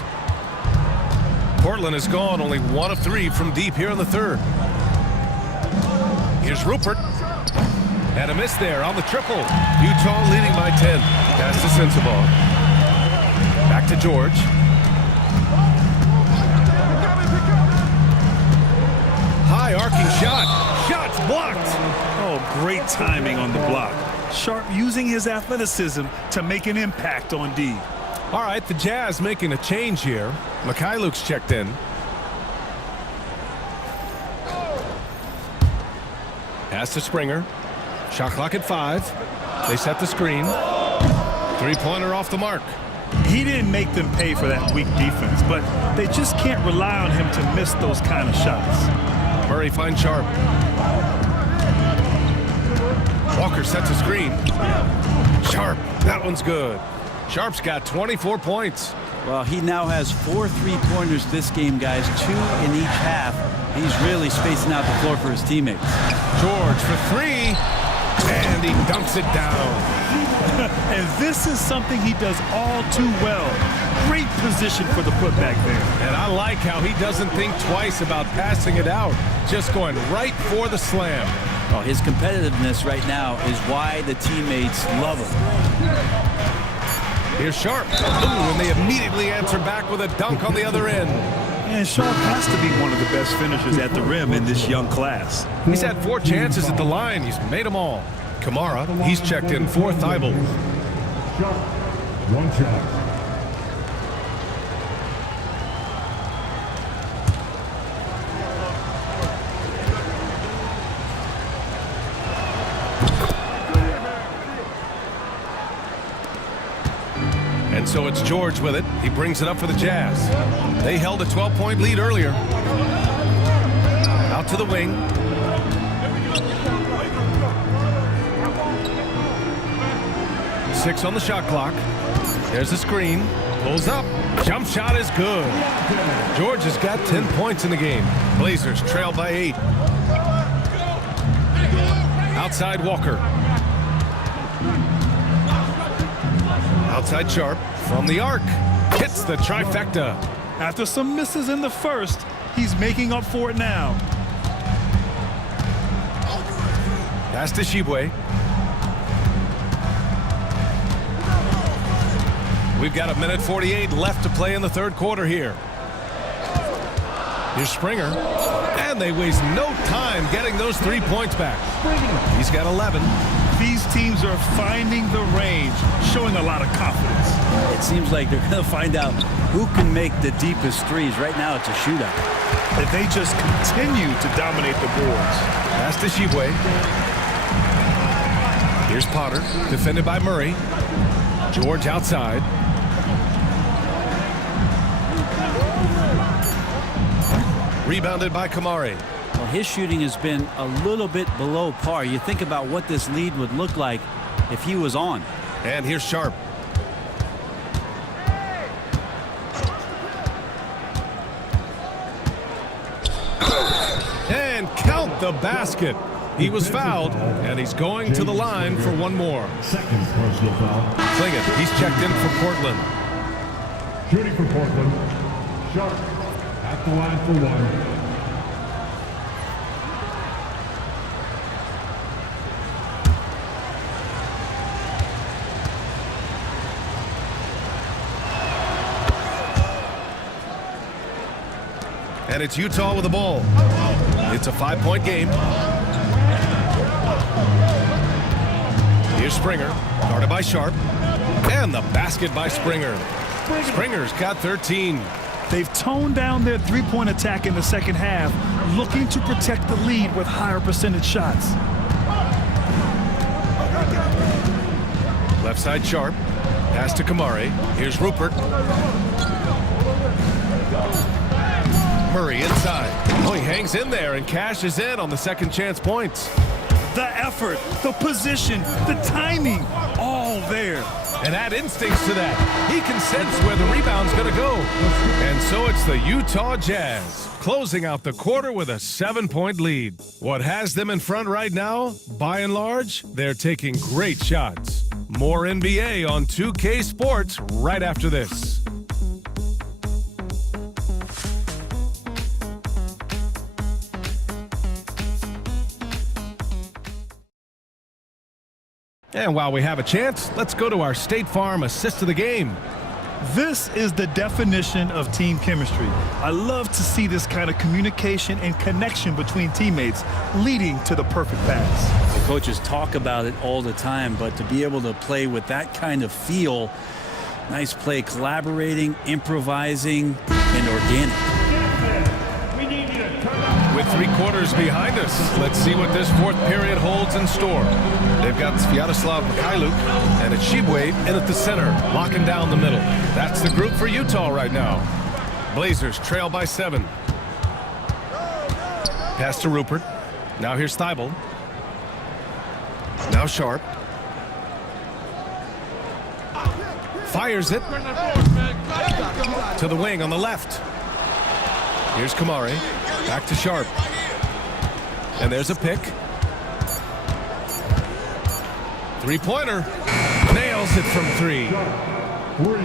Portland has gone only 1 of 3 from deep here in the third. Here's Rupert. And a miss there on the triple. Utah leading by 10. Pass to Sensabaugh. Back to George. High arcing shot. Shots blocked. Oh, great timing on the block. Sharp using his athleticism to make an impact on D. All right, the Jazz making a change here. Mikhailuk's checked in. Pass to Springer. Shot clock at 5. They set the screen. Three-pointer off the mark. He didn't make them pay for that weak defense, but they just can't rely on him to miss those kind of shots. Murray finds Sharp. Walker sets a screen. Sharp, that one's good. Sharp's got 24 points. Well, he now has 4 3-pointers this game, guys, 2 in each half. He's really spacing out the floor for his teammates. George for 3, and he dunks it down. And this is something he does all too well. Great position for the putback there. And I like how he doesn't think twice about passing it out, just going right for the slam. Well, his competitiveness right now is why the teammates love him. Here's Sharp. Ooh, and they immediately answer back with a dunk on the other end. And Sharp has to be one of the best finishers at the rim in this young class. He's had 4 chances at the line. He's made them all. Kamara, he's checked in for Thibault. Sharp, 1 shot. And so it's George with it. He brings it up for the Jazz. They held a 12-point lead earlier. Out to the wing. Six on the shot clock. There's the screen. Pulls up. Jump shot is good. George has got 10 points in the game. Blazers trail by 8. Outside Walker. Outside Sharp from the arc. Hits the trifecta. After some misses in the first, he's making up for it now. Pass to Shibwe. We've got 1:48 left to play in the third quarter here. Here's Springer. And they waste no time getting those 3 points back. He's got 11. These teams are finding the range, showing a lot of confidence. It seems like they're going to find out who can make the deepest threes. Right now, it's a shootout. That they just continue to dominate the boards. Pass to Shibwe. Here's Potter, defended by Murray. George outside. Rebounded by Kamari. Well, his shooting has been a little bit below par. You think about what this lead would look like if he was on. And here's Sharp. And count the basket. He was fouled, and he's going to the line for one more. Second personal foul. Klingon, he's checked in for Portland. Shooting for Portland. Sharp at the line for one. And it's Utah with the ball. It's a 5-point game. Here's Springer, guarded by Sharp. And the basket by Springer. Springer's got 13. They've toned down their three-point attack in the second half, looking to protect the lead with higher percentage shots. Left side Sharp. Pass to Kamari. Here's Rupert. Murray inside. Oh, he hangs in there and cashes in on the second chance points. The effort, the position, the timing, all there. And add instincts to that. He can sense where the rebound's going to go. And so it's the Utah Jazz closing out the quarter with a 7-point lead. What has them in front right now? By and large, they're taking great shots. More NBA on 2K Sports right after this. And while we have a chance, let's go to our State Farm assist of the game. This is the definition of team chemistry. I love to see this kind of communication and connection between teammates leading to the perfect pass. The coaches talk about it all the time, but to be able to play with that kind of feel, nice play, collaborating, improvising, and organic. With 3 quarters behind us, let's see what this fourth period holds in store. They've got Sviatoslav Mikhailuk and Achibwe in at the center, locking down the middle. That's the group for Utah right now. Blazers trail by 7. Pass to Rupert. Now here's Thibault. Now Sharp. Fires it to the wing on the left. Here's Kamari. Back to Sharp. And there's a pick. 3-pointer. Nails it from 3.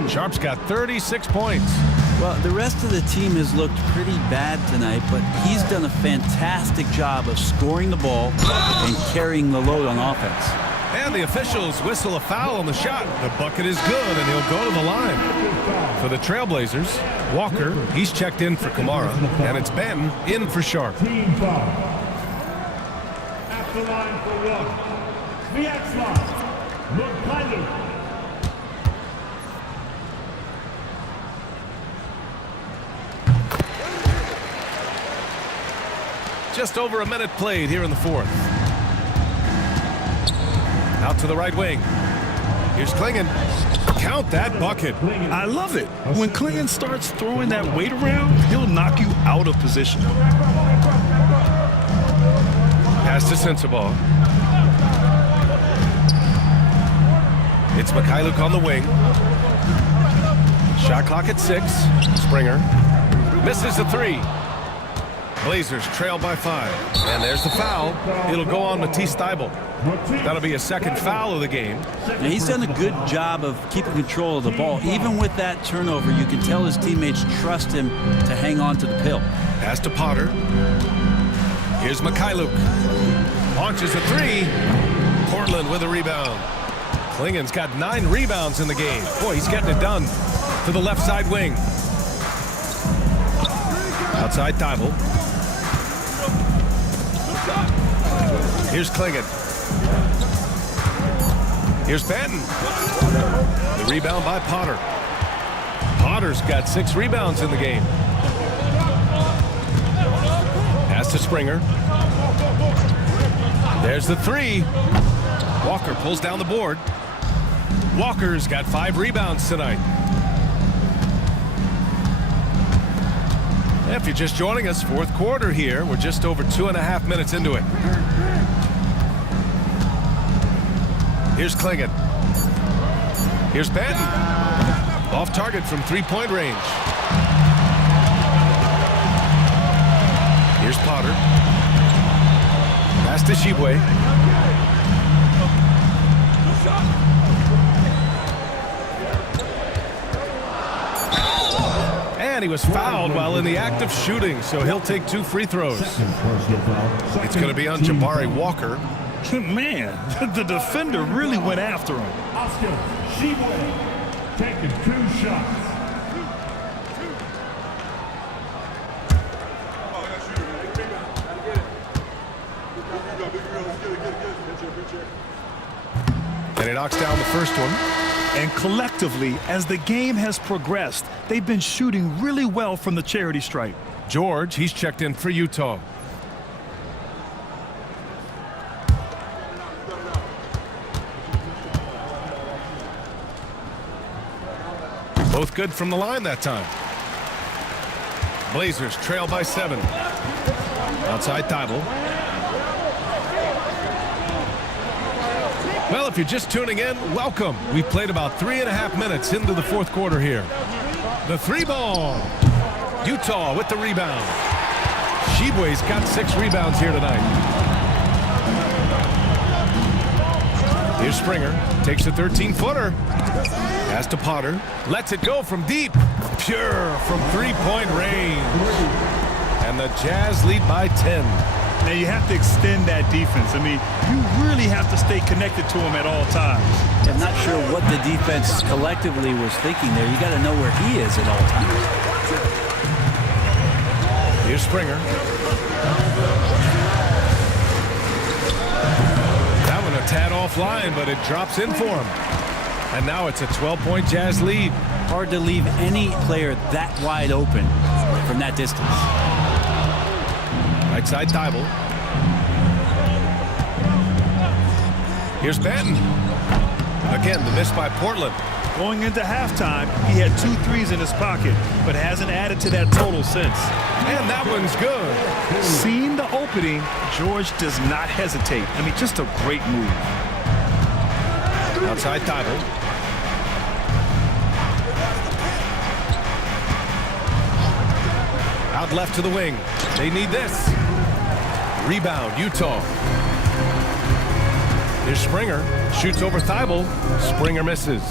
Sharp's got 36 points. Well, the rest of the team has looked pretty bad tonight, but he's done a fantastic job of scoring the ball and carrying the load on offense. And the officials whistle a foul on the shot. The bucket is good, and he'll go to the line. For the Trailblazers, Walker, he's checked in for Kamara, and it's Ben in for Sharp. Team foul. At the line for one. Sviatoslav Mikhailuk. Just over a minute played here in the fourth. Out to the right wing. Here's Klingon. Count that bucket. I love it. When Klingon starts throwing that weight around, he'll knock you out of position. Pass to Sensabaugh. It's Mikhailuk on the wing. Shot clock at 6. Springer misses the 3. Blazers trail by 5. And there's the foul. It'll go on Matisse Thibault. That'll be a second foul of the game. Now, he's done a good job of keeping control of the ball. Even with that turnover, you can tell his teammates trust him to hang on to the pill. Pass to Potter. Here's Mikhailuk. Launches a 3. Portland with a rebound. Klingon's got 9 rebounds in the game. Boy, he's getting it done. To the left side wing. Outside Thibault. Here's Klingon. Here's Banton. The rebound by Potter. Potter's got 6 rebounds in the game. Pass to Springer. There's the 3. Walker pulls down the board. Walker's got 5 rebounds tonight. If you're just joining us, fourth quarter here. We're just over 2.5 minutes into it. Here's Klingon. Here's Benton. Off target from three-point range. Here's Potter. Pass to Shibwe. And he was fouled while in the act of shooting, so he'll take 2 free throws. It's going to be on Jabari Walker. Man, the defender really went after him. Oscar Shibwe taking 2 shots. And he knocks down the first one. And collectively, as the game has progressed, they've been shooting really well from the charity stripe. George, he's checked in for Utah. Both good from the line that time. Blazers trail by 7. Outside Thibault. Well, if you're just tuning in, welcome. We've played about 3.5 minutes into the fourth quarter here. The 3-ball. Utah with the rebound. Shibwe's got 6 rebounds here tonight. Here's Springer. Takes a 13-footer. Pass to Potter. Lets it go from deep. Pure from three-point range. And the Jazz lead by 10. Now you have to extend that defense. I mean, you really have to stay connected to him at all times. I'm not sure what the defense collectively was thinking there. You got to know where he is at all times. Here's Springer. That one a tad offline, but it drops in for him. And now it's a 12-point Jazz lead. Hard to leave any player that wide open from that distance. Right side Thibault. Here's Benton. Again, the miss by Portland. Going into halftime, he had 2 threes in his pocket, but hasn't added to that total since. And that one's good. Seeing the opening, George does not hesitate. I mean, just a great move. Outside Thibault. Out left to the wing. They need this. Rebound, Utah. Here's Springer. Shoots over Thibault. Springer misses.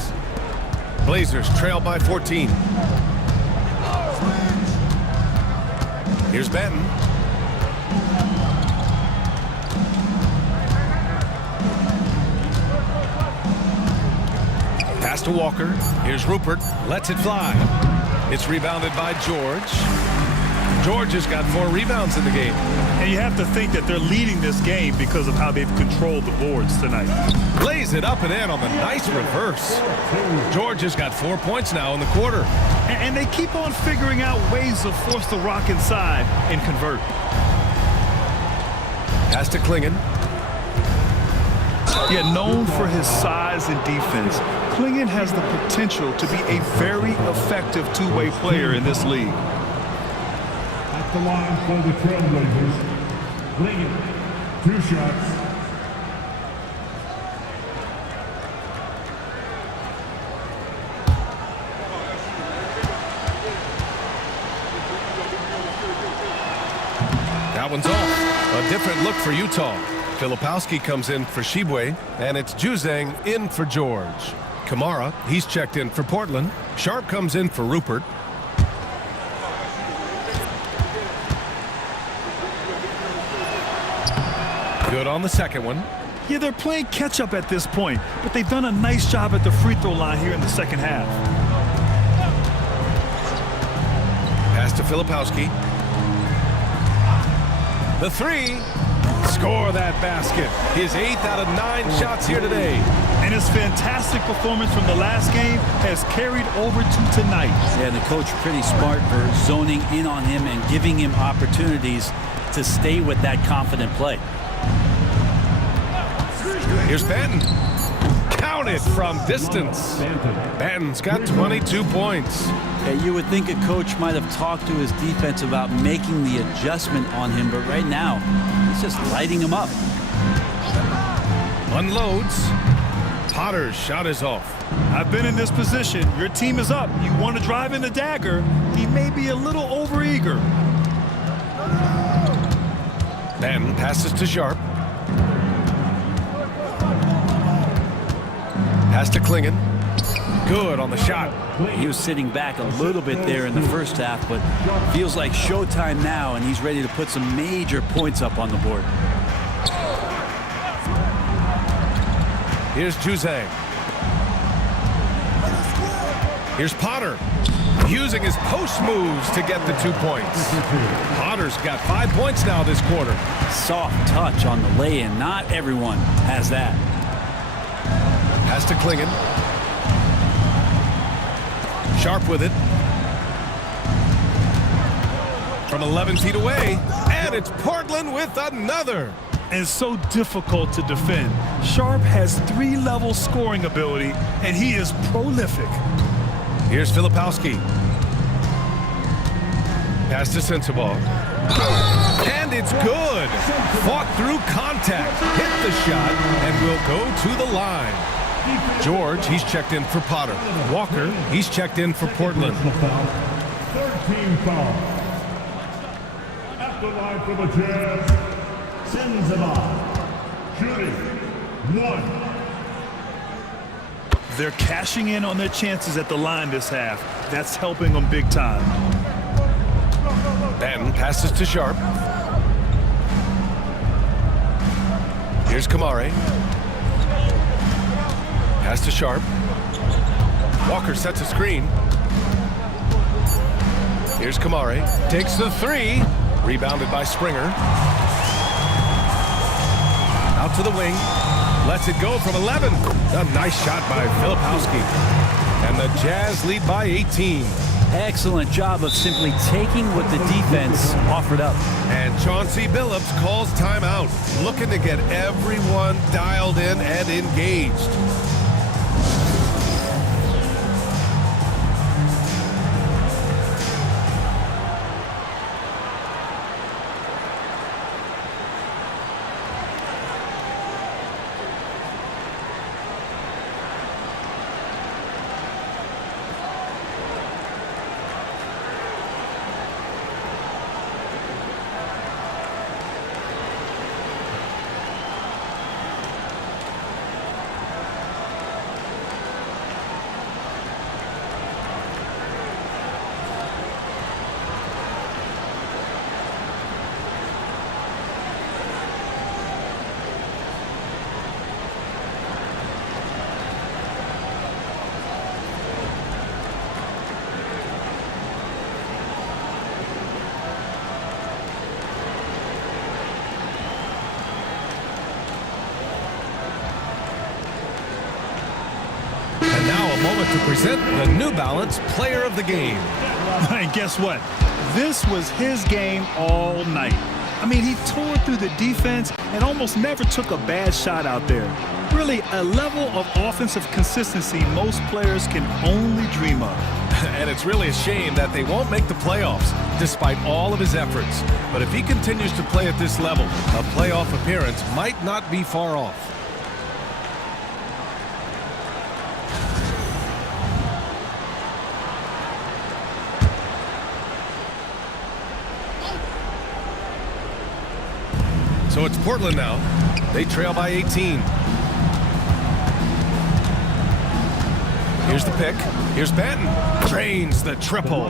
Blazers trail by 14. Here's Benton. Pass to Walker. Here's Rupert. Lets it fly. It's rebounded by George. George has got 4 rebounds in the game. And you have to think that they're leading this game because of how they've controlled the boards tonight. Lays it up and in on the nice reverse. George has got 4 points now in the quarter. And they keep on figuring out ways to force the rock inside and convert. Pass to Klingon. Yet known for his size and defense, Klingon has the potential to be a very effective two-way player in this league. At the line for the Trailblazers, Klingon, 2 shots. That one's off. A different look for Utah. Filipowski comes in for Shibwe, and it's Juzang in for George. Kamara, he's checked in for Portland. Sharp comes in for Rupert. Good on the second one. Yeah, they're playing catch-up at this point, but they've done a nice job at the free throw line here in the second half. Pass to Filipowski. The 3. Score that basket. His 8th out of 9 shots here today. And his fantastic performance from the last game has carried over to tonight. Yeah, and the coach pretty smart for zoning in on him and giving him opportunities to stay with that confident play. Here's Benton. Counted from distance. Benton's got 22 points. Yeah, you would think a coach might have talked to his defense about making the adjustment on him, but right now, he's just lighting him up. Unloads. Potter's shot is off. I've been in this position. Your team is up. You want to drive in the dagger. He may be a little overeager. Banton passes to Sharp. Pass to Klingon. Good on the shot. He was sitting back a little bit there in the first half, but feels like showtime now, and he's ready to put some major points up on the board. Here's Juzang. Here's Potter. Using his post moves to get the 2 points. Potter's got 5 points now this quarter. Soft touch on the lay-in. Not everyone has that. Pass to Klingon. Sharp with it. From 11 feet away. And it's Portland with another. And so difficult to defend. Sharp has 3-level scoring ability, and he is prolific. Here's Filipowski. Pass to Sensabaugh. And it's good. Fought through contact. Hit the shot and will go to the line. George, he's checked in for Potter. Walker, he's checked in for Portland. 13 foul. At the line for the Jazz, Sensabaugh. Shooting 1. They're cashing in on their chances at the line this half. That's helping them big time. Banton passes to Sharp. Here's Kamare. Pass to Sharp. Walker sets a screen. Here's Kamare. Takes the 3. Rebounded by Springer. Out to the wing. Lets it go from 11. A nice shot by Filipowski. And the Jazz lead by 18. Excellent job of simply taking what the defense offered up. And Chauncey Billups calls timeout, looking to get everyone dialed in and engaged. To present the New Balance Player of the Game. And guess what? This was his game all night. I mean, he tore through the defense and almost never took a bad shot out there. Really, a level of offensive consistency most players can only dream of. And it's really a shame that they won't make the playoffs, despite all of his efforts. But if he continues to play at this level, a playoff appearance might not be far off. So it's Portland now. They trail by 18. Here's the pick. Here's Banton. Drains the triple.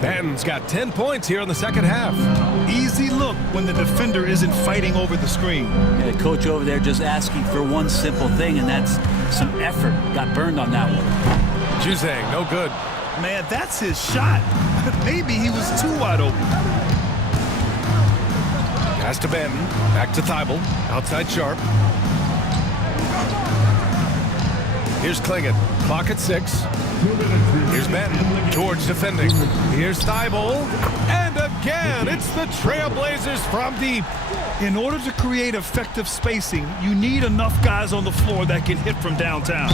Banton's got 10 points here in the second half. Easy look when the defender isn't fighting over the screen. Yeah, the coach over there just asking for one simple thing, and that's some effort. Got burned on that one. Juzang, no good. Man, that's his shot. Maybe he was too wide open. Pass to Banton. Back to Thibault. Outside Sharp. Here's Klingon. Clock at 6. Here's Banton. George defending. Here's Thibault. And again, It's the Trailblazers from deep. In order to create effective spacing, you need enough guys on the floor that can hit from downtown.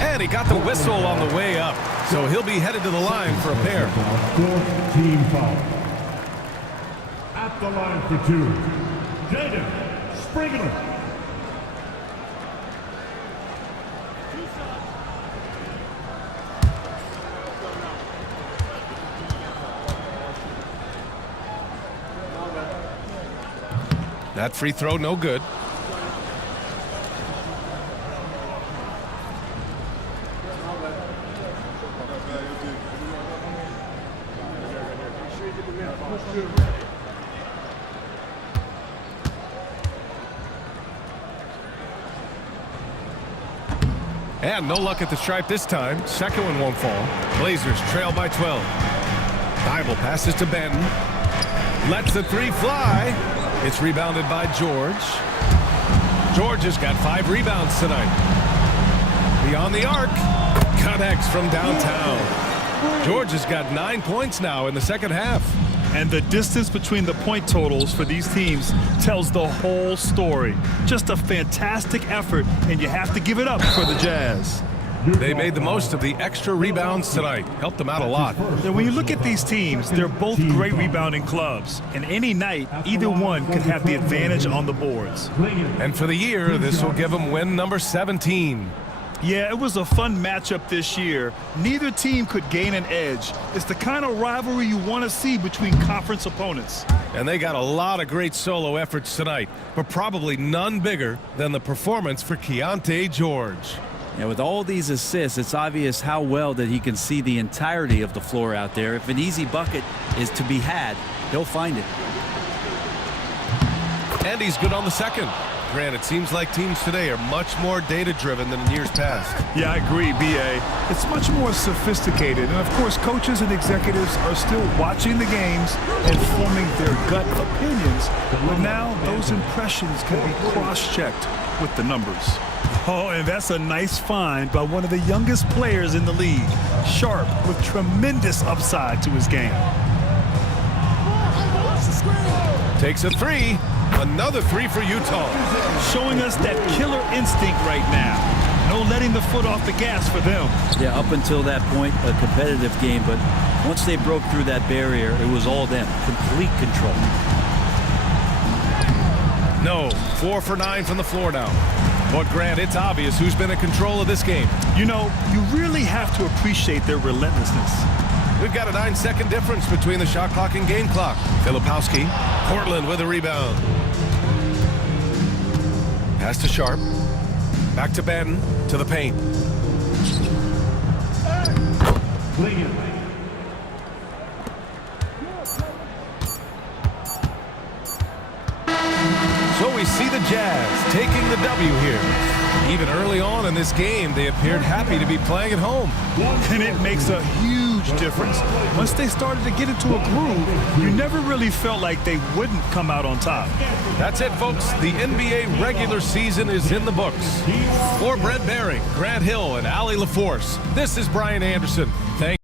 And he got the whistle on the way up, so he'll be headed to the line for a pair. Fourth team foul. At the line for two, Jaden Springler. That free throw, no good. And no luck at the stripe this time. Second one won't fall. Blazers trail by 12. Thibault passes to Benton. Lets the three fly. It's rebounded by George. George has got 5 rebounds tonight. Beyond the arc. Connects from downtown. George has got 9 points now in the second half. And the distance between the point totals for these teams tells the whole story. Just a fantastic effort, and you have to give it up for the Jazz. They made the most of the extra rebounds tonight. Helped them out a lot. And when you look at these teams, they're both great rebounding clubs. And any night, either one could have the advantage on the boards. And for the year, this will give them win number 17. Yeah, it was a fun matchup this year. Neither team could gain an edge. It's the kind of rivalry you want to see between conference opponents. And they got a lot of great solo efforts tonight, but probably none bigger than the performance for Keontae George. Yeah, with all these assists, it's obvious how well that he can see the entirety of the floor out there. If an easy bucket is to be had, he'll find it. And he's good on the second. Grant, it seems like teams today are much more data-driven than in years past. Yeah, I agree, B.A. It's much more sophisticated. And, of course, coaches and executives are still watching the games and forming their gut opinions. But now those impressions can be cross-checked with the numbers. Oh, and that's a nice find by one of the youngest players in the league. Sharp with tremendous upside to his game. Takes a three. Another three for Utah. Showing us that killer instinct right now. No letting the foot off the gas for them. Yeah, up until that point, a competitive game. But once they broke through that barrier, it was all them. Complete control. No, 4 for 9 from the floor now. But Grant, it's obvious who's been in control of this game. You know, you really have to appreciate their relentlessness. We've got a 9-second difference between the shot clock and game clock. Filipowski, Portland with a rebound. Pass to Sharp. Back to Benton, to the paint. So we see the Jazz taking the W here. Even early on in this game, they appeared happy to be playing at home. And it makes a huge difference. Once they started to get into a groove, you never really felt like they wouldn't come out on top. That's it, folks. The NBA regular season is in the books. For Brent Baring, Grant Hill, and Allie LaForce, this is Brian Anderson. Thank